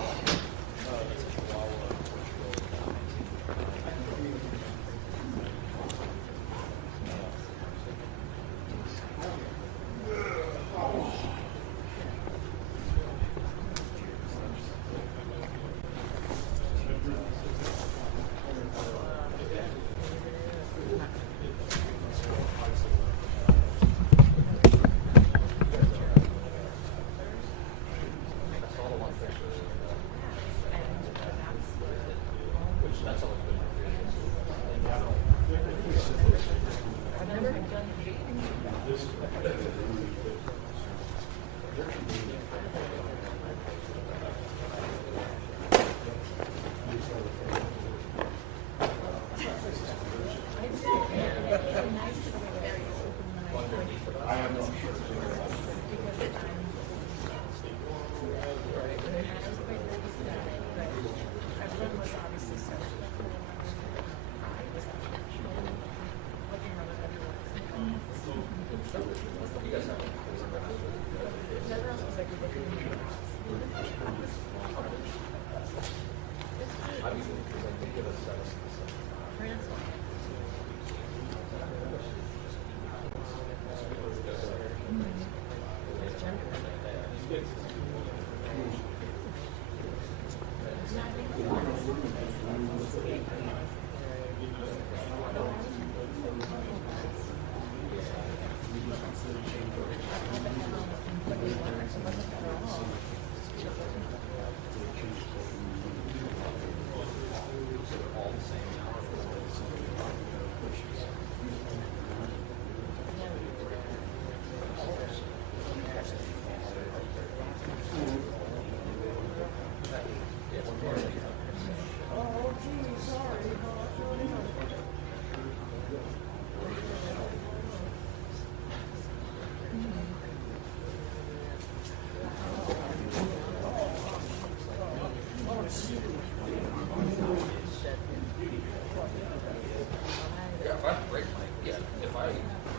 Yeah, if I break my, if I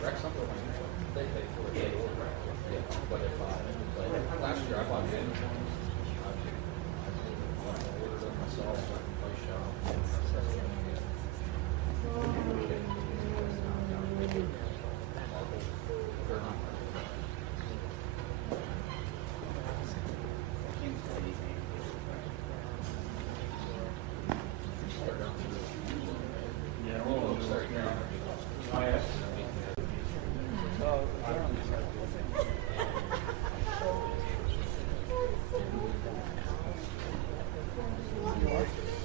wreck something, they pay for it, they order it. Yeah, but if like, last year I bought games. I ordered them myself, so I can play shop. They're not. Yeah, well, Yeah.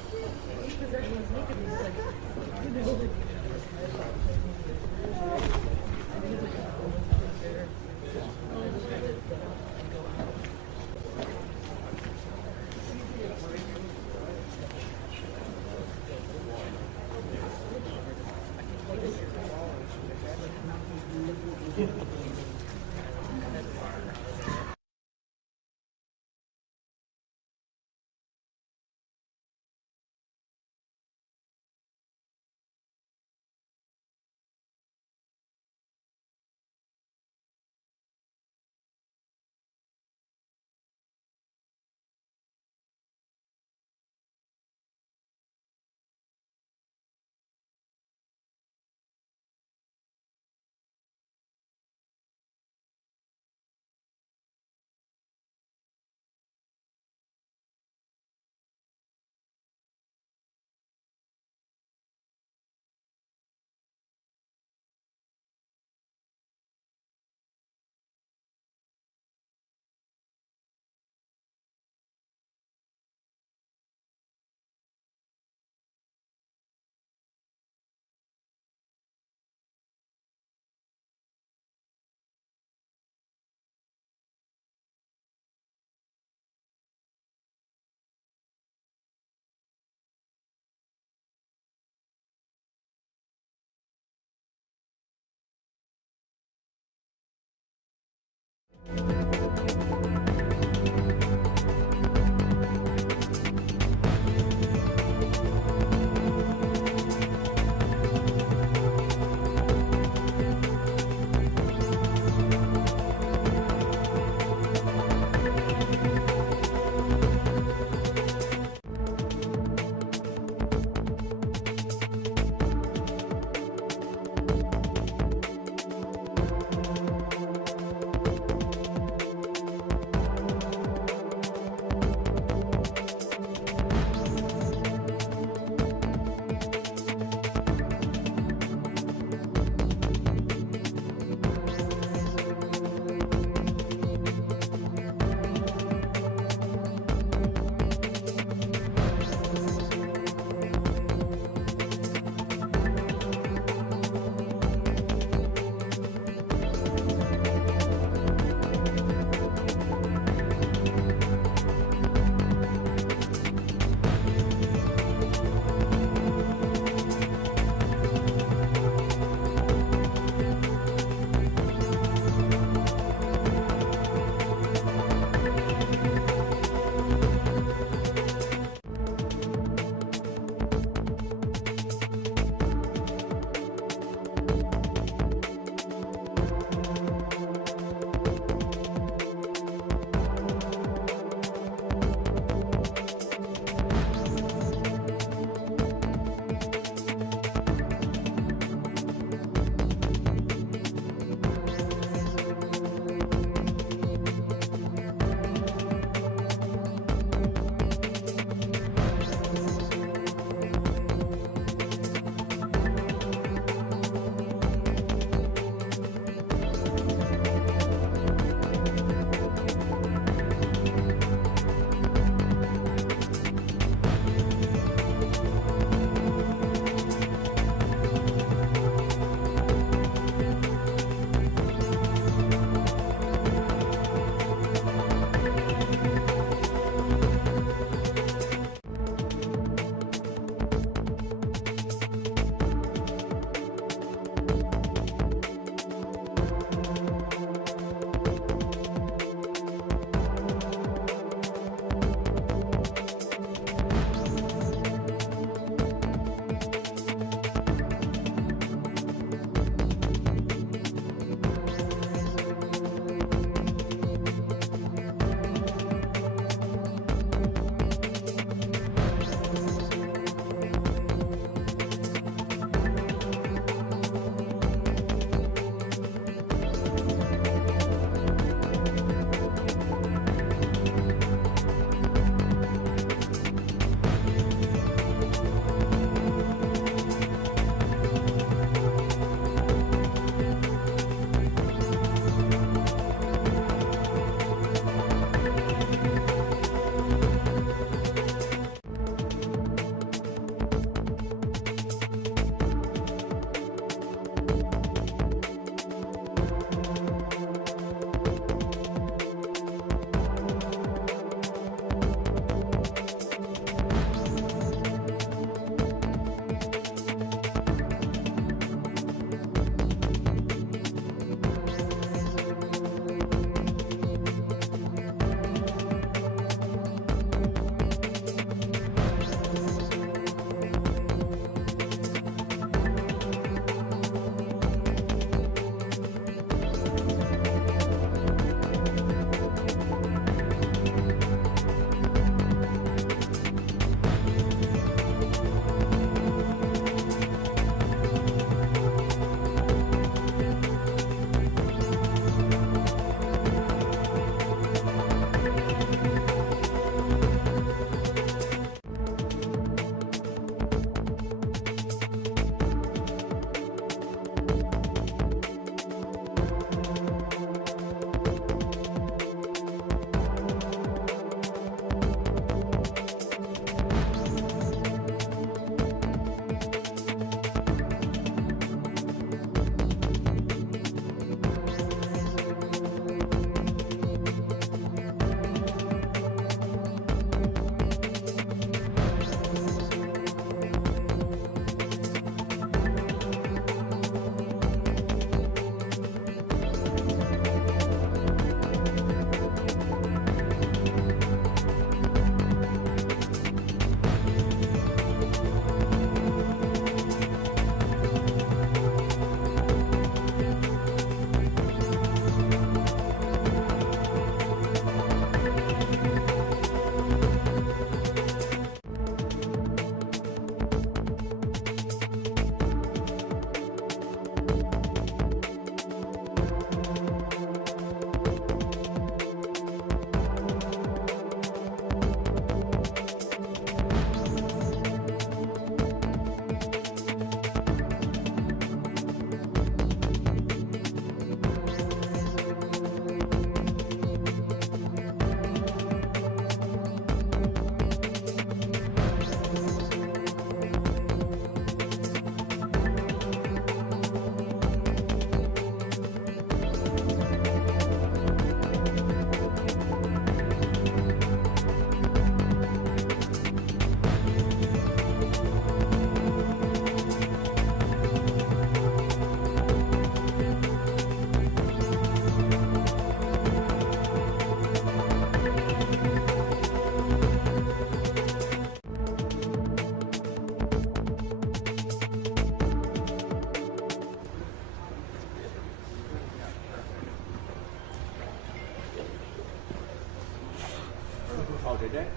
Oh, did they? Have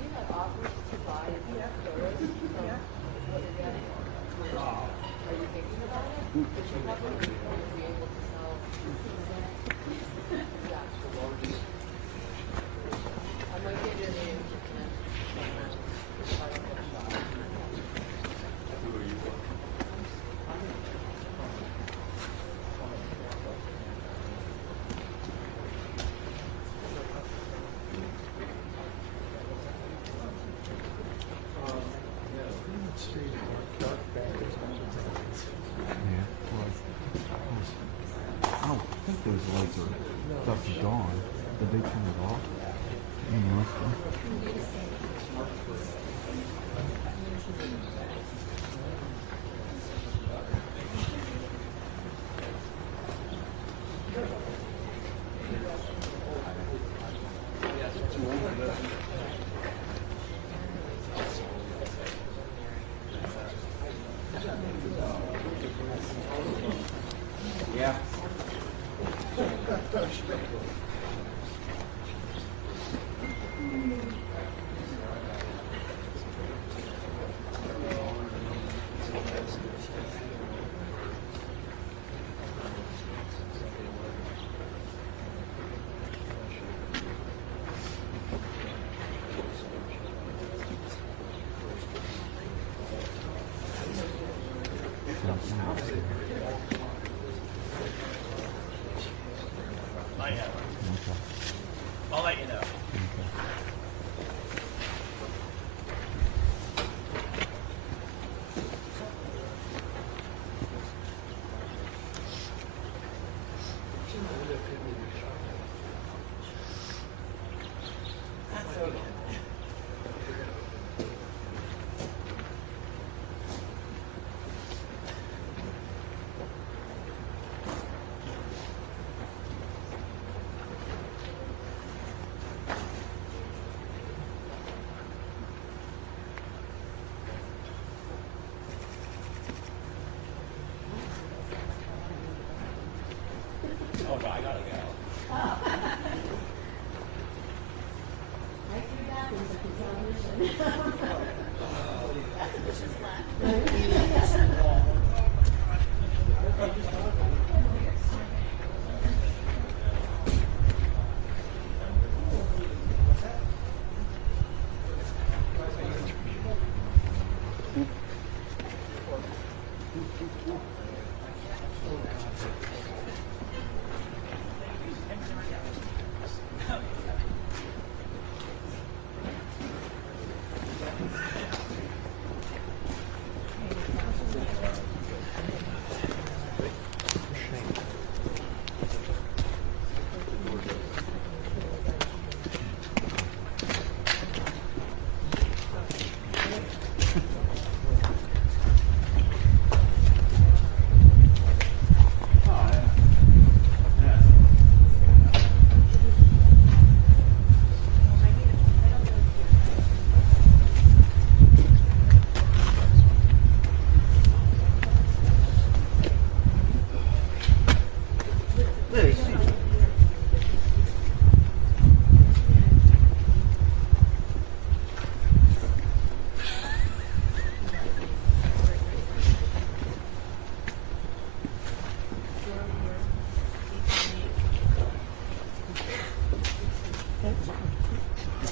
you had offers to buy photos from what you're getting? Are you thinking about it? But you probably would be able to sell the actual largest. I might get your name to connect. If I don't get a shot. I don't think those lights are that's gone. Did they turn it off? Yeah. I'll let you know. Oh no, I gotta go.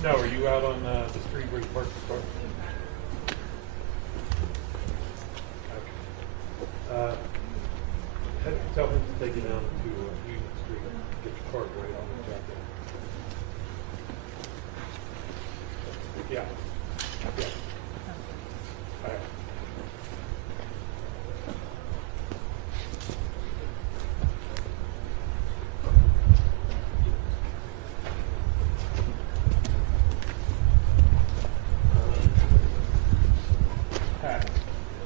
No, are you out on the street where you parked the car? Okay. Tell him to take you down to Union Street, get your car right on the jacket. Yeah. Yeah. All right.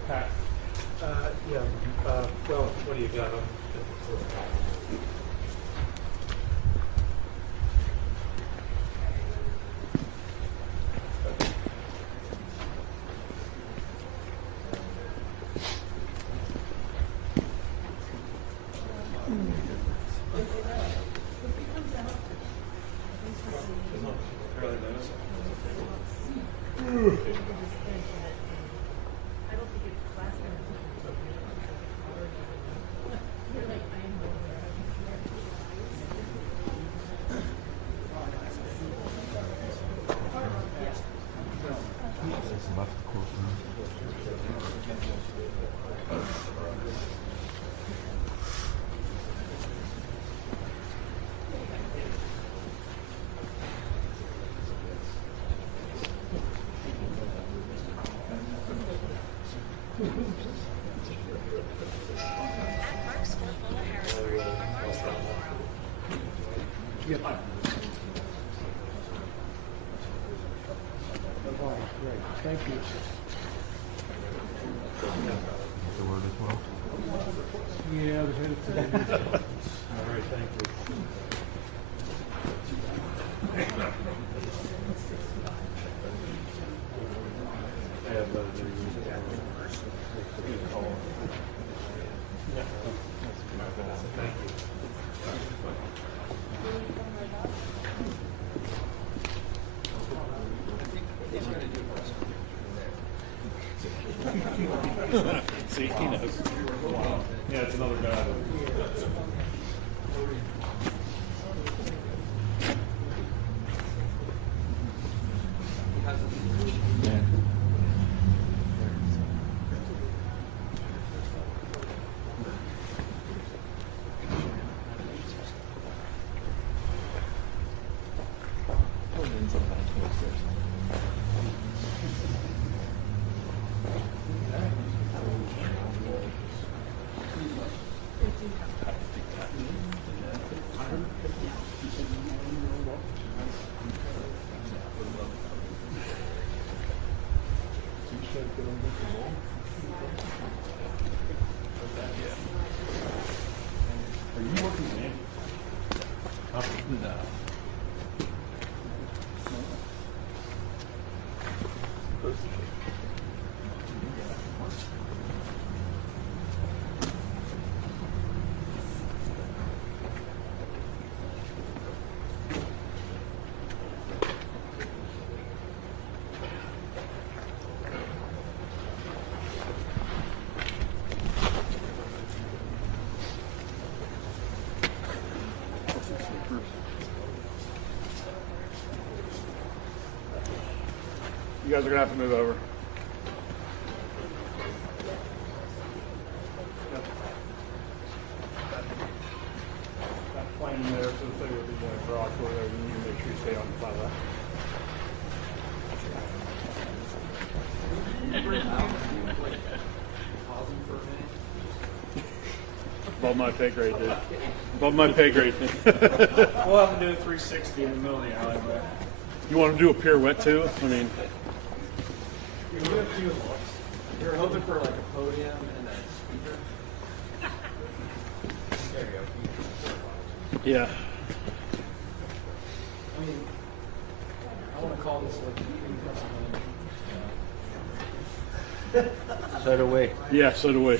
Pat. Yeah. Well, what do you got? Yep. All right, great. Thank you. The word as well. Yeah, we're headed to the news. All right, thank you. See, he knows. Yeah, it's another guy. Are you working with Andy? No. You guys are gonna have to move over. That plane there, so say we'll be going across over there, you need to make sure you stay on the side of that. Above my pay grade, dude. Above my pay grade. We'll have to do a 360 in the middle of the alley, but You want to do a pirouette too? I mean, you do a few looks. You're hoping for like a podium and a speaker. There you go. yeah. I mean, I want to call this like So do we. Yeah, so do we.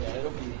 yeah, it'll be.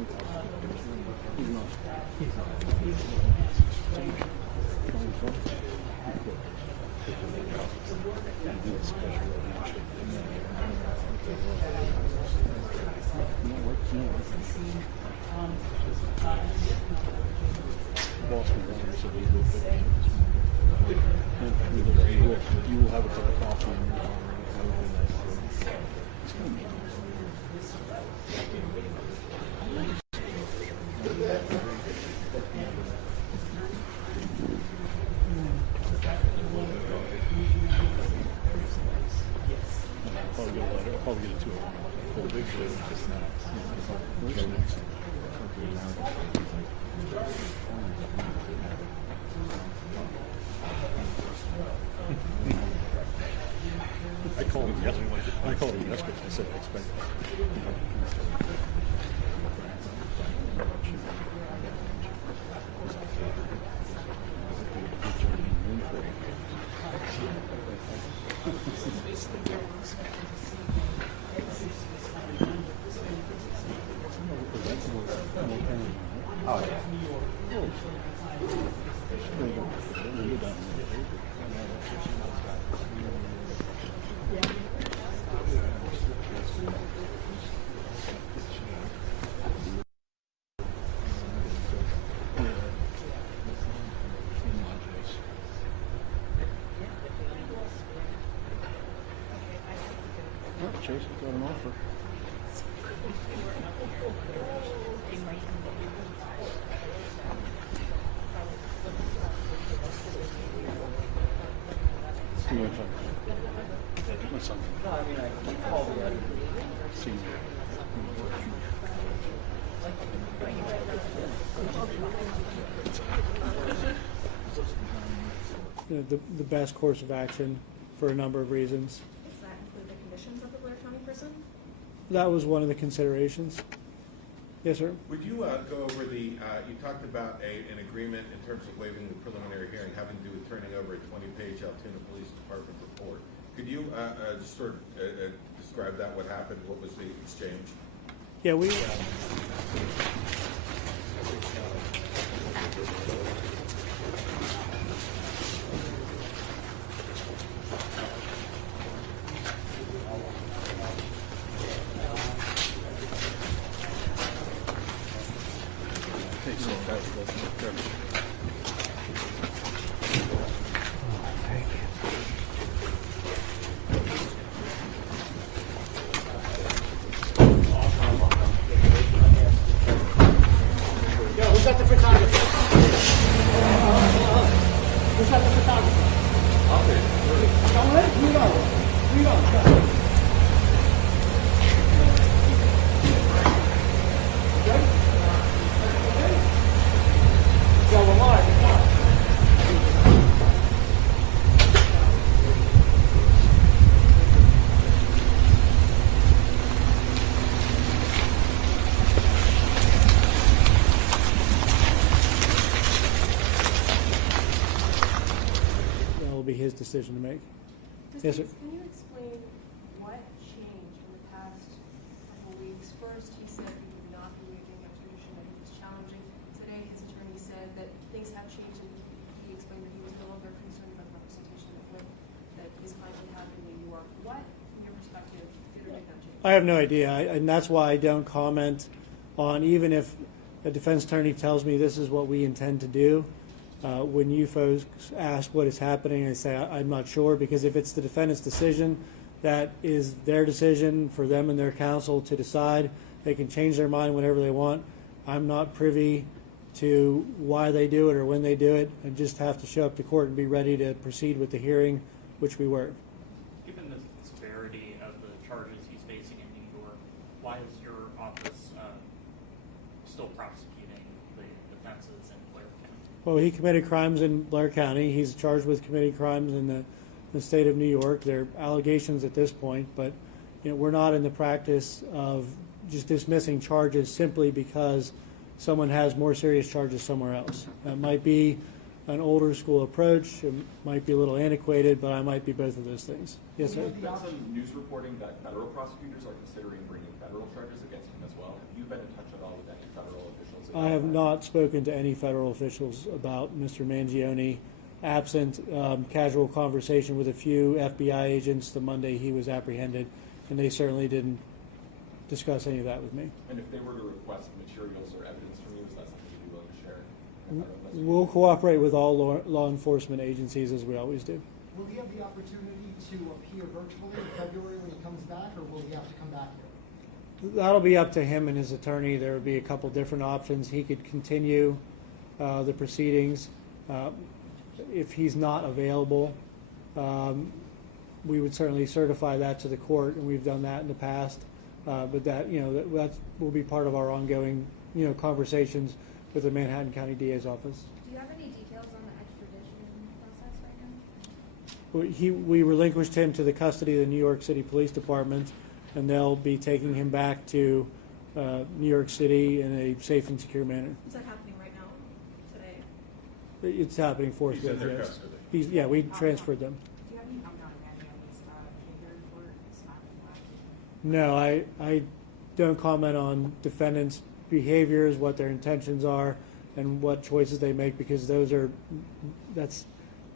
You will have a cup of coffee in your car. It's going to be probably get a 2 full big plate with just snacks. No snacks. I called him yesterday. I said I expect Oh, yeah. Chase has got an offer. My son. No, I mean, I call the editor. Senior. The best course of action for a number of reasons. Does that include the conditions of the Blair County prison? That was one of the considerations. Yes, sir. Would you go over you talked about an agreement in terms of waiving the preliminary hearing having to do with turning over a 20-page Altoona Police Department report. Could you just sort of describe that, what happened, what was the exchange? Yeah, we. Who's got the photographer? Who's got the photographer? Don't let it. Read on. Go, Lamar. That will be his decision to make. Yes, sir. Can you explain what changed in the past couple of weeks? First, he said he would not be waiving extradition, that he was challenging. Today, his attorney said that things have changed, and he explained that he was no longer concerned about the representation that his client would have in New York. What, from your perspective, did or did not change? I have no idea, and that's why I don't comment on, even if a defense attorney tells me this is what we intend to do. When you folks ask what is happening, I say I'm not sure, because if it's the defendant's decision, that is their decision for them and their counsel to decide. They can change their mind whenever they want. I'm not privy to why they do it or when they do it, and just have to show up to court and be ready to proceed with the hearing, which we were. Given the severity of the charges he's facing in New York, why is your office still prosecuting the offenses in Blair County? Well, he committed crimes in Blair County. He's charged with committing crimes in the state of New York. They're allegations at this point, but we're not in the practice of just dismissing charges simply because someone has more serious charges somewhere else. That might be an older school approach. It might be a little antiquated, but I might be both of those things. Yes, sir. There's been some news reporting that federal prosecutors are considering bringing federal charges against him as well. Have you been in touch at all with any I have not spoken to any federal officials about Mr. Mangione, absent casual conversation with a few FBI agents the Monday he was apprehended, and they certainly didn't discuss any of that with me. And if they were to request materials or evidence from you, is that something you'd be willing to share? We'll cooperate with all law enforcement agencies as we always do. Will he have the opportunity to appear virtually in February when he comes back, or will he have to come back here? That'll be up to him and his attorney. There would be a couple different options. He could continue the proceedings. If he's not available, we would certainly certify that to the court, and we've done that in the past. But that that will be part of our ongoing conversations with the Manhattan County DA's office. Do you have any details on the extradition process right now? We relinquished him to the custody of the New York City Police Department, and they'll be taking him back to New York City in a safe and secure manner. Is that happening right now, today? It's happening forthwith. He's in their Yes. custody. We transferred them. Do you have any update on any of these behavior reports? No, I don't comment on defendants' behaviors, what their intentions are, and what choices they make, because that's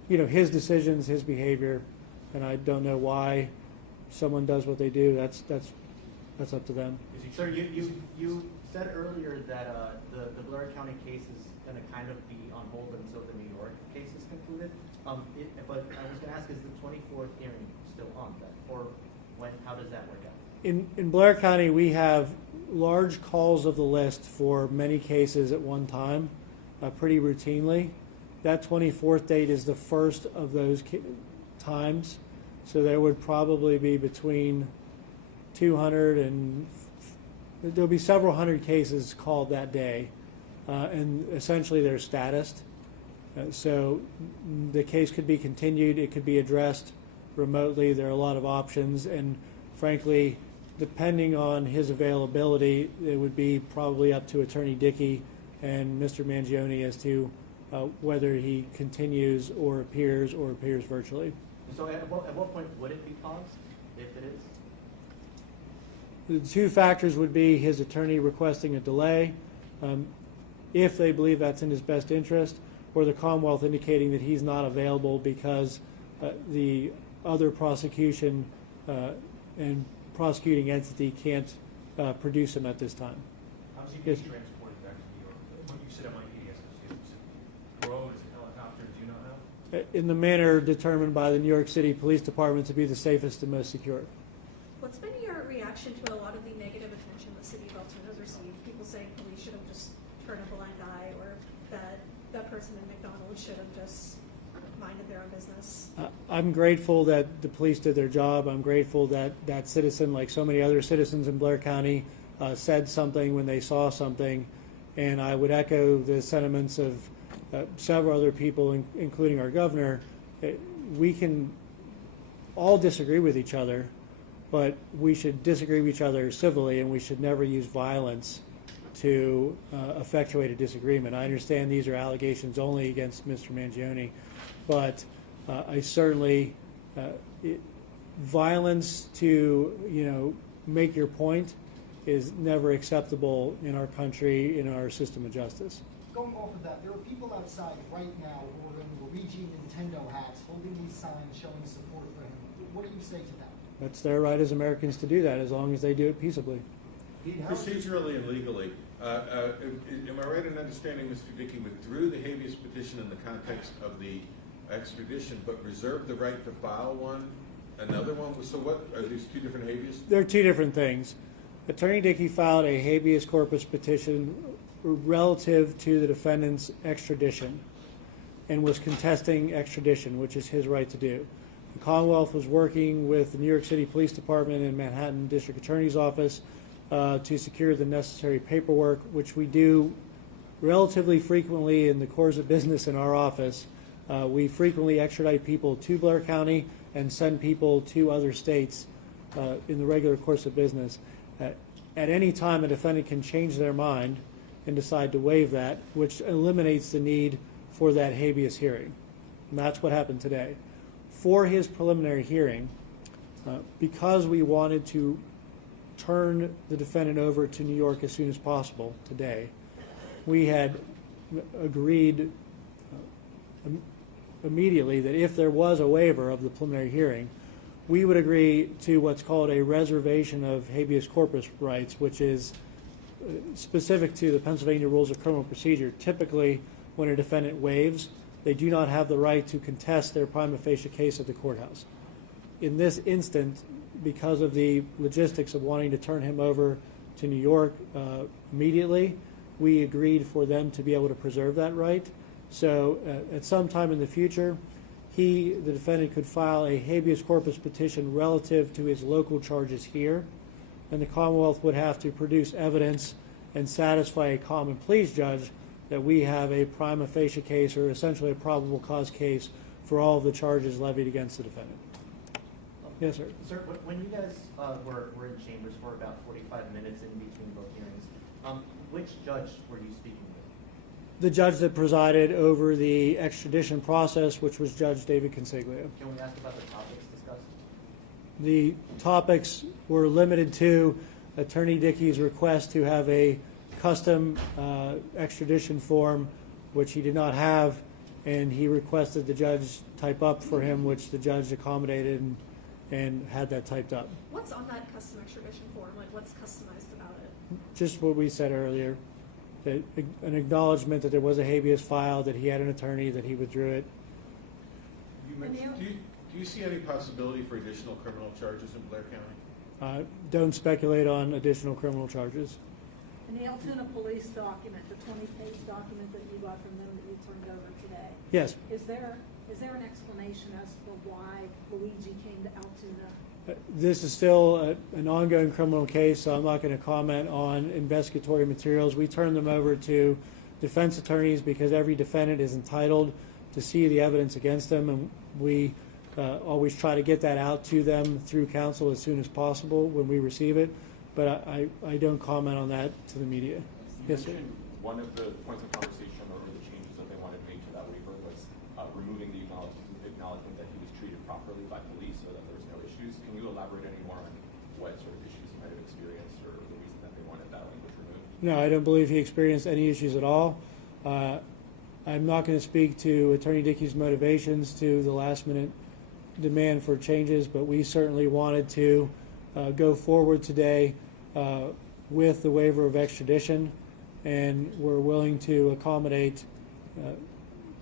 his decisions, his behavior, and I don't know why someone does what they do. That's up to them. Sir, you said earlier that the Blair County case is going to kind of be on hold until the New York case is concluded. But I was going to ask, is the 24th hearing still on then, or when? How does that work out? In Blair County, we have large calls of the list for many cases at one time, pretty routinely. That 24th date is the first of those times, so there would probably be between 200 and there'll be several hundred cases called that day, and essentially they're statused. So the case could be continued, it could be addressed remotely. There are a lot of options, and frankly, depending on his availability, it would be probably up to Attorney Dickey and Mr. Mangione as to whether he continues or appears virtually. So at what point would it be paused, if it is? The two factors would be his attorney requesting a delay, if they believe that's in his best interest, or the Commonwealth indicating that he's not available because the other prosecution and prosecuting entity can't produce him at this time. How's he Yes. being transported back to New York? What you said it might be, is it road, is it helicopter, do you know how? In the manner determined by the New York City Police Department to be the safest and most secure. What's been your reaction to a lot of the negative attention the city of Elton has received? People saying police should have just turned a blind eye, or that person in McDonald's should have just minded their own business. I'm grateful that the police did their job. I'm grateful that that citizen, like so many other citizens in Blair County, said something when they saw something. And I would echo the sentiments of several other people, including our governor. We can all disagree with each other, but we should disagree with each other civilly, and we should never use violence to effectuate a disagreement. I understand these are allegations only against Mr. Mangione, but I certainly violence to make your point is never acceptable in our country, in our system of justice. Going off of that, there are people outside right now who are in Luigi Nintendo hats, holding these signs showing support for him. What do you say to that? That's their right as Americans to do that, as long as they do it peaceably. Procedurally and legally, am I right in understanding Mr. Dickey withdrew the habeas petition in the context of the extradition, but reserved the right to file another one? So what, are these two different habeas? They're two different things. Attorney Dickey filed a habeas corpus petition relative to the defendant's extradition and was contesting extradition, which is his right to do. The Commonwealth was working with the New York City Police Department and Manhattan District Attorney's Office to secure the necessary paperwork, which we do relatively frequently in the course of business in our office. We frequently extradite people to Blair County and send people to other states in the regular course of business. At any time, a defendant can change their mind and decide to waive that, which eliminates the need for that habeas hearing. And that's what happened today. For his preliminary hearing, because we wanted to turn the defendant over to New York as soon as possible today, we had agreed immediately that if there was a waiver of the preliminary hearing, we would agree to what's called a reservation of habeas corpus rights, which is specific to the Pennsylvania Rules of Criminal Procedure. Typically, when a defendant waives, they do not have the right to contest their prima facie case at the courthouse. In this instant, because of the logistics of wanting to turn him over to New York immediately, we agreed for them to be able to preserve that right. So at some time in the future, the defendant, could file a habeas corpus petition relative to his local charges here, and the Commonwealth would have to produce evidence and satisfy a common pleas judge that we have a prima facie case, or essentially a probable cause case, for all of the charges levied against the defendant. Yes, sir. Sir, when you guys were in chambers for about 45 minutes in between both hearings, which judge were you speaking with? The judge that presided over the extradition process, which was Judge David Consiglio. Can we ask about the topics discussed? The topics were limited to Attorney Dickey's request to have a custom extradition form, which he did not have, and he requested the judge type up for him, which the judge accommodated and had that typed up. What's on that custom extradition form? Like, what's customized about it? Just what we said earlier, that an acknowledgement that there was a habeas file, that he had an attorney, that he withdrew it. You mentioned, do you see any possibility for additional criminal charges in Blair County? Don't speculate on additional criminal charges. And the Altoona police document, the 20-page document that you got from them that you turned over today. Yes. Is there an explanation as to why Luigi came to Altoona? This is still an ongoing criminal case, so I'm not going to comment on investigatory materials. We turn them over to defense attorneys because every defendant is entitled to see the evidence against them, and we always try to get that out to them through counsel as soon as possible when we receive it. But I don't comment on that to the media. Yes, sir. One of the points of conversation or the changes that they wanted made to that waiver was removing the acknowledgement that he was treated properly by police so that there was no issues. Can you elaborate any more on what sort of issues he might have experienced or the reason that they wanted that language removed? No, I don't believe he experienced any issues at all. I'm not going to speak to Attorney Dickey's motivations to the last-minute demand for changes, but we certainly wanted to go forward today with the waiver of extradition, and we're willing to accommodate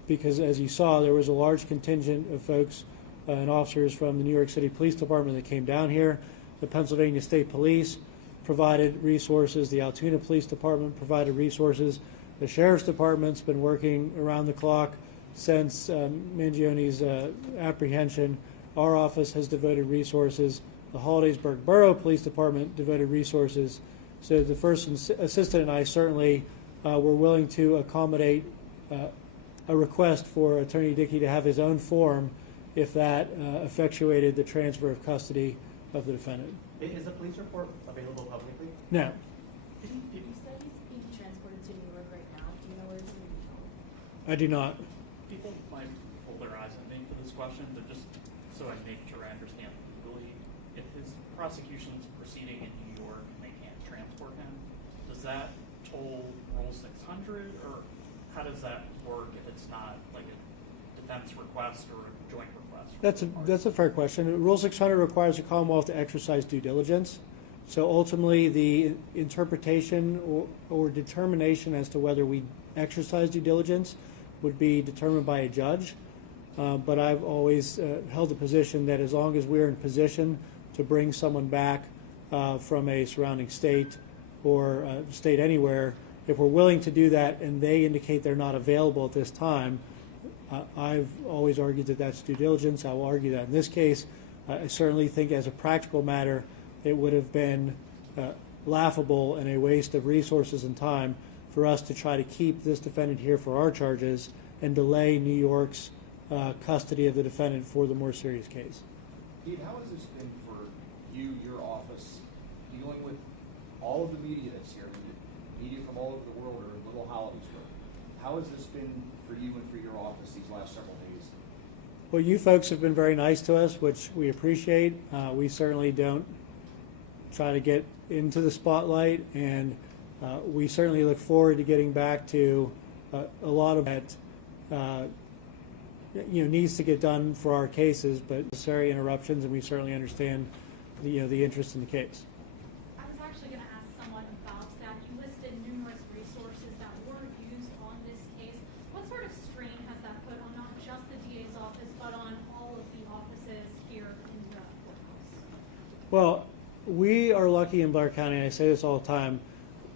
because, as you saw, there was a large contingent of folks and officers from the New York City Police Department that came down here. The Pennsylvania State Police provided resources. The Altoona Police Department provided resources. The Sheriff's Department's been working around the clock since Mangione's apprehension. Our office has devoted resources. The Hollidaysburg Borough Police Department devoted resources. So the first assistant and I certainly were willing to accommodate a request for Attorney Dickey to have his own form if that effectuated the transfer of custody of the defendant. Is the police report available publicly? No. Did you say he's being transported to New York right now? Do you know where he's being held? I do not. People might pull their eyes at me for this question, but just so I make sure I understand legally, if his prosecution's proceeding in New York and they can't transport him, does that toll Rule 600, or how does that work if it's not like a defense request or a joint request? That's a fair question. Rule 600 requires the Commonwealth to exercise due diligence. So ultimately, the interpretation or determination as to whether we exercise due diligence would be determined by a judge. But I've always held the position that as long as we're in position to bring someone back from a surrounding state or state anywhere, if we're willing to do that and they indicate they're not available at this time, I've always argued that that's due diligence. I will argue that in this case. I certainly think as a practical matter, it would have been laughable and a waste of resources and time for us to try to keep this defendant here for our charges and delay New York's custody of the defendant for the more serious case. Pete, how has this been for you, your office, dealing with all of the media that's here, media from all over the world or in Little Hollidaysburg? How has this been for you and for your office these last several days? Well, you folks have been very nice to us, which we appreciate. We certainly don't try to get into the spotlight, and We certainly look forward to getting back to a lot of that needs to get done for our cases, but necessary interruptions, and we certainly understand the interest in the case. I was actually going to ask someone about that. You listed numerous resources that were used on this case. What sort of strain has that put on not just the DA's office, but on all of the offices here in the courthouse? Well, we are lucky in Blair County, and I say this all the time.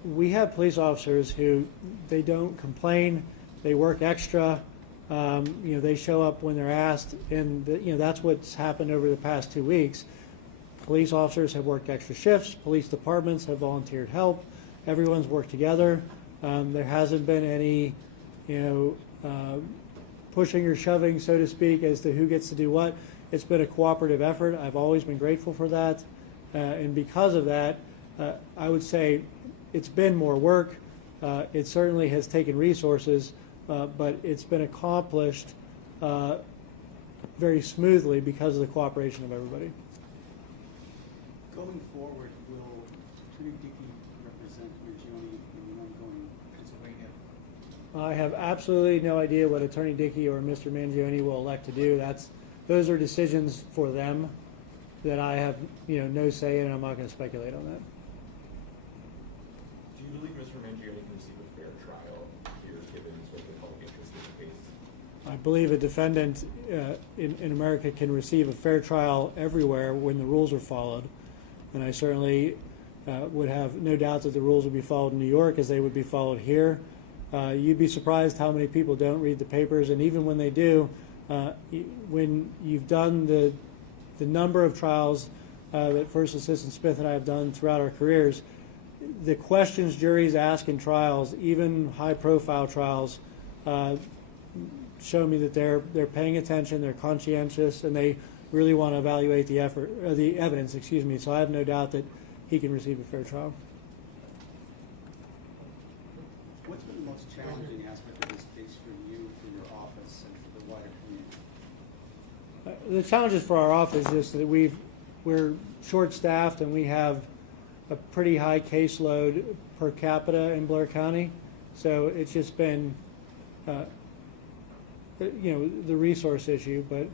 We have police officers who they don't complain, they work extra. They show up when they're asked, and that's what's happened over the past 2 weeks. Police officers have worked extra shifts. Police departments have volunteered help. Everyone's worked together. There hasn't been any, pushing or shoving, so to speak, as to who gets to do what. It's been a cooperative effort. I've always been grateful for that, and because of that, I would say it's been more work. It certainly has taken resources. But it's been accomplished very smoothly because of the cooperation of everybody. Going forward, will Attorney Dickey represent Mangione in the ongoing Pennsylvania? I have absolutely no idea what Attorney Dickey or Mr. Mangione will elect to do. Those are decisions for them that I have no say in, and I'm not going to speculate on that. Do you believe Mr. Mangione can receive a fair trial here, given sort of the public interest in the case? I believe a defendant in America can receive a fair trial everywhere when the rules are followed, and I certainly would have no doubt that the rules would be followed in New York as they would be followed here. You'd be surprised how many people don't read the papers, and even when they do, when you've done the number of trials that First Assistant Smith and I have done throughout our careers, the questions juries ask in trials, even high-profile trials, show me that they're paying attention, they're conscientious, and they really want to evaluate the evidence. So I have no doubt that he can receive a fair trial. What's been the most challenging aspect of this case for you, for your office, and for the wider community? The challenges for our office is that we're short-staffed and we have a pretty high caseload per capita in Blair County, so it's just been the resource issue. But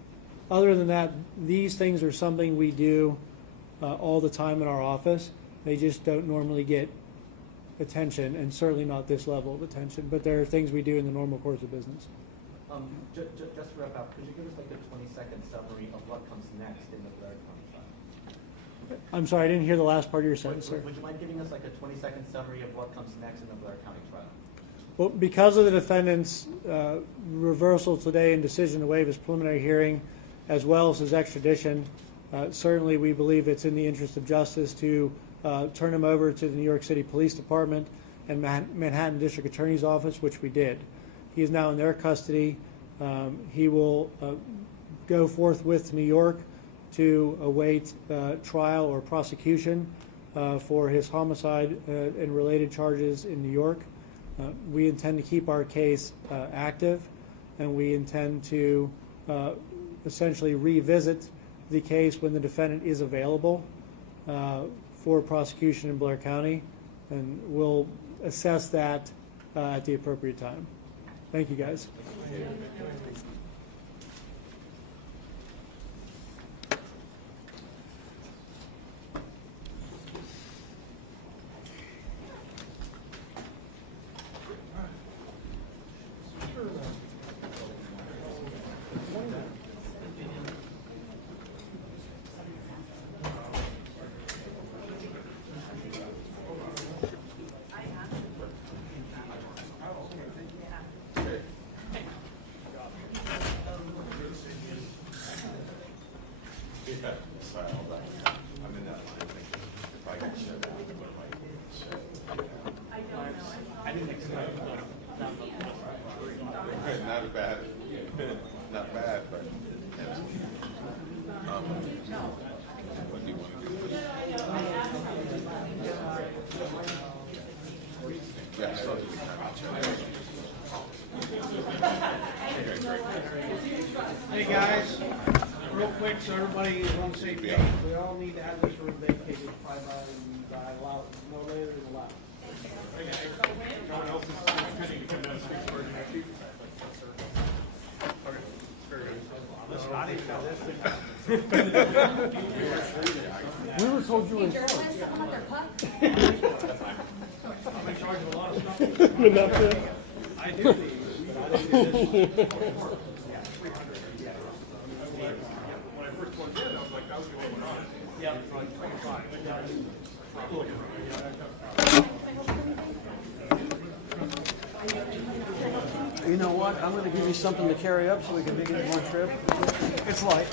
other than that, these things are something we do all the time in our office. They just don't normally get attention, and certainly not this level of attention, but there are things we do in the normal course of business. Just to wrap up, could you give us like a 20-second summary of what comes next in the Blair County trial? I'm sorry, I didn't hear the last part of your sentence, sir. Would you mind giving us like a 20-second summary of what comes next in the Blair County trial? Well, because of the defendant's reversal today and decision to waive his preliminary hearing, as well as his extradition, certainly we believe it's in the interest of justice to turn him over to the New York City Police Department and Manhattan District Attorney's Office, which we did. He is now in their custody. He will go forthwith to New York to await trial or prosecution for his homicide and related charges in New York. We intend to keep our case active, and we intend to essentially revisit the case when the defendant is available for prosecution in Blair County, and we'll assess that at the appropriate time. Thank you, guys. Not bad, but what do you want to do? Yeah, so Hey guys, real quick, so everybody is on the same page. We all need to have this room vacated by no later than allowed. No one else is couldn't come down and speak for you. Okay, very good. Listen, I didn't know this. We were told you were in Hey, charge. journalists, someone with their puck? I'm in charge of a lot of stuff. Wouldn't that fit? I do these, but I didn't do this. When I first went in, I was like, that was the only one on it. Yeah. Like 25. You know what? I'm gonna give you something to carry up so we can make it in one trip. It's light.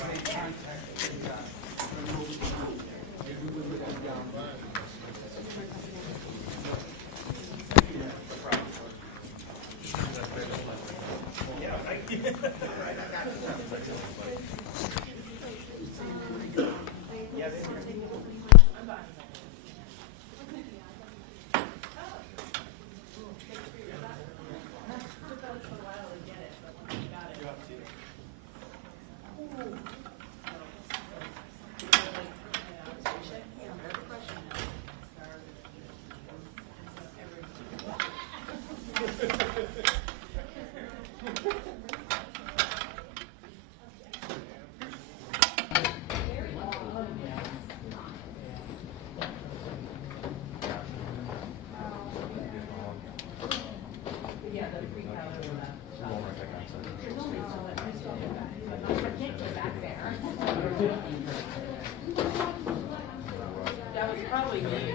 That was probably me.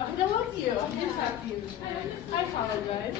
I love you. I didn't talk to you. I apologize.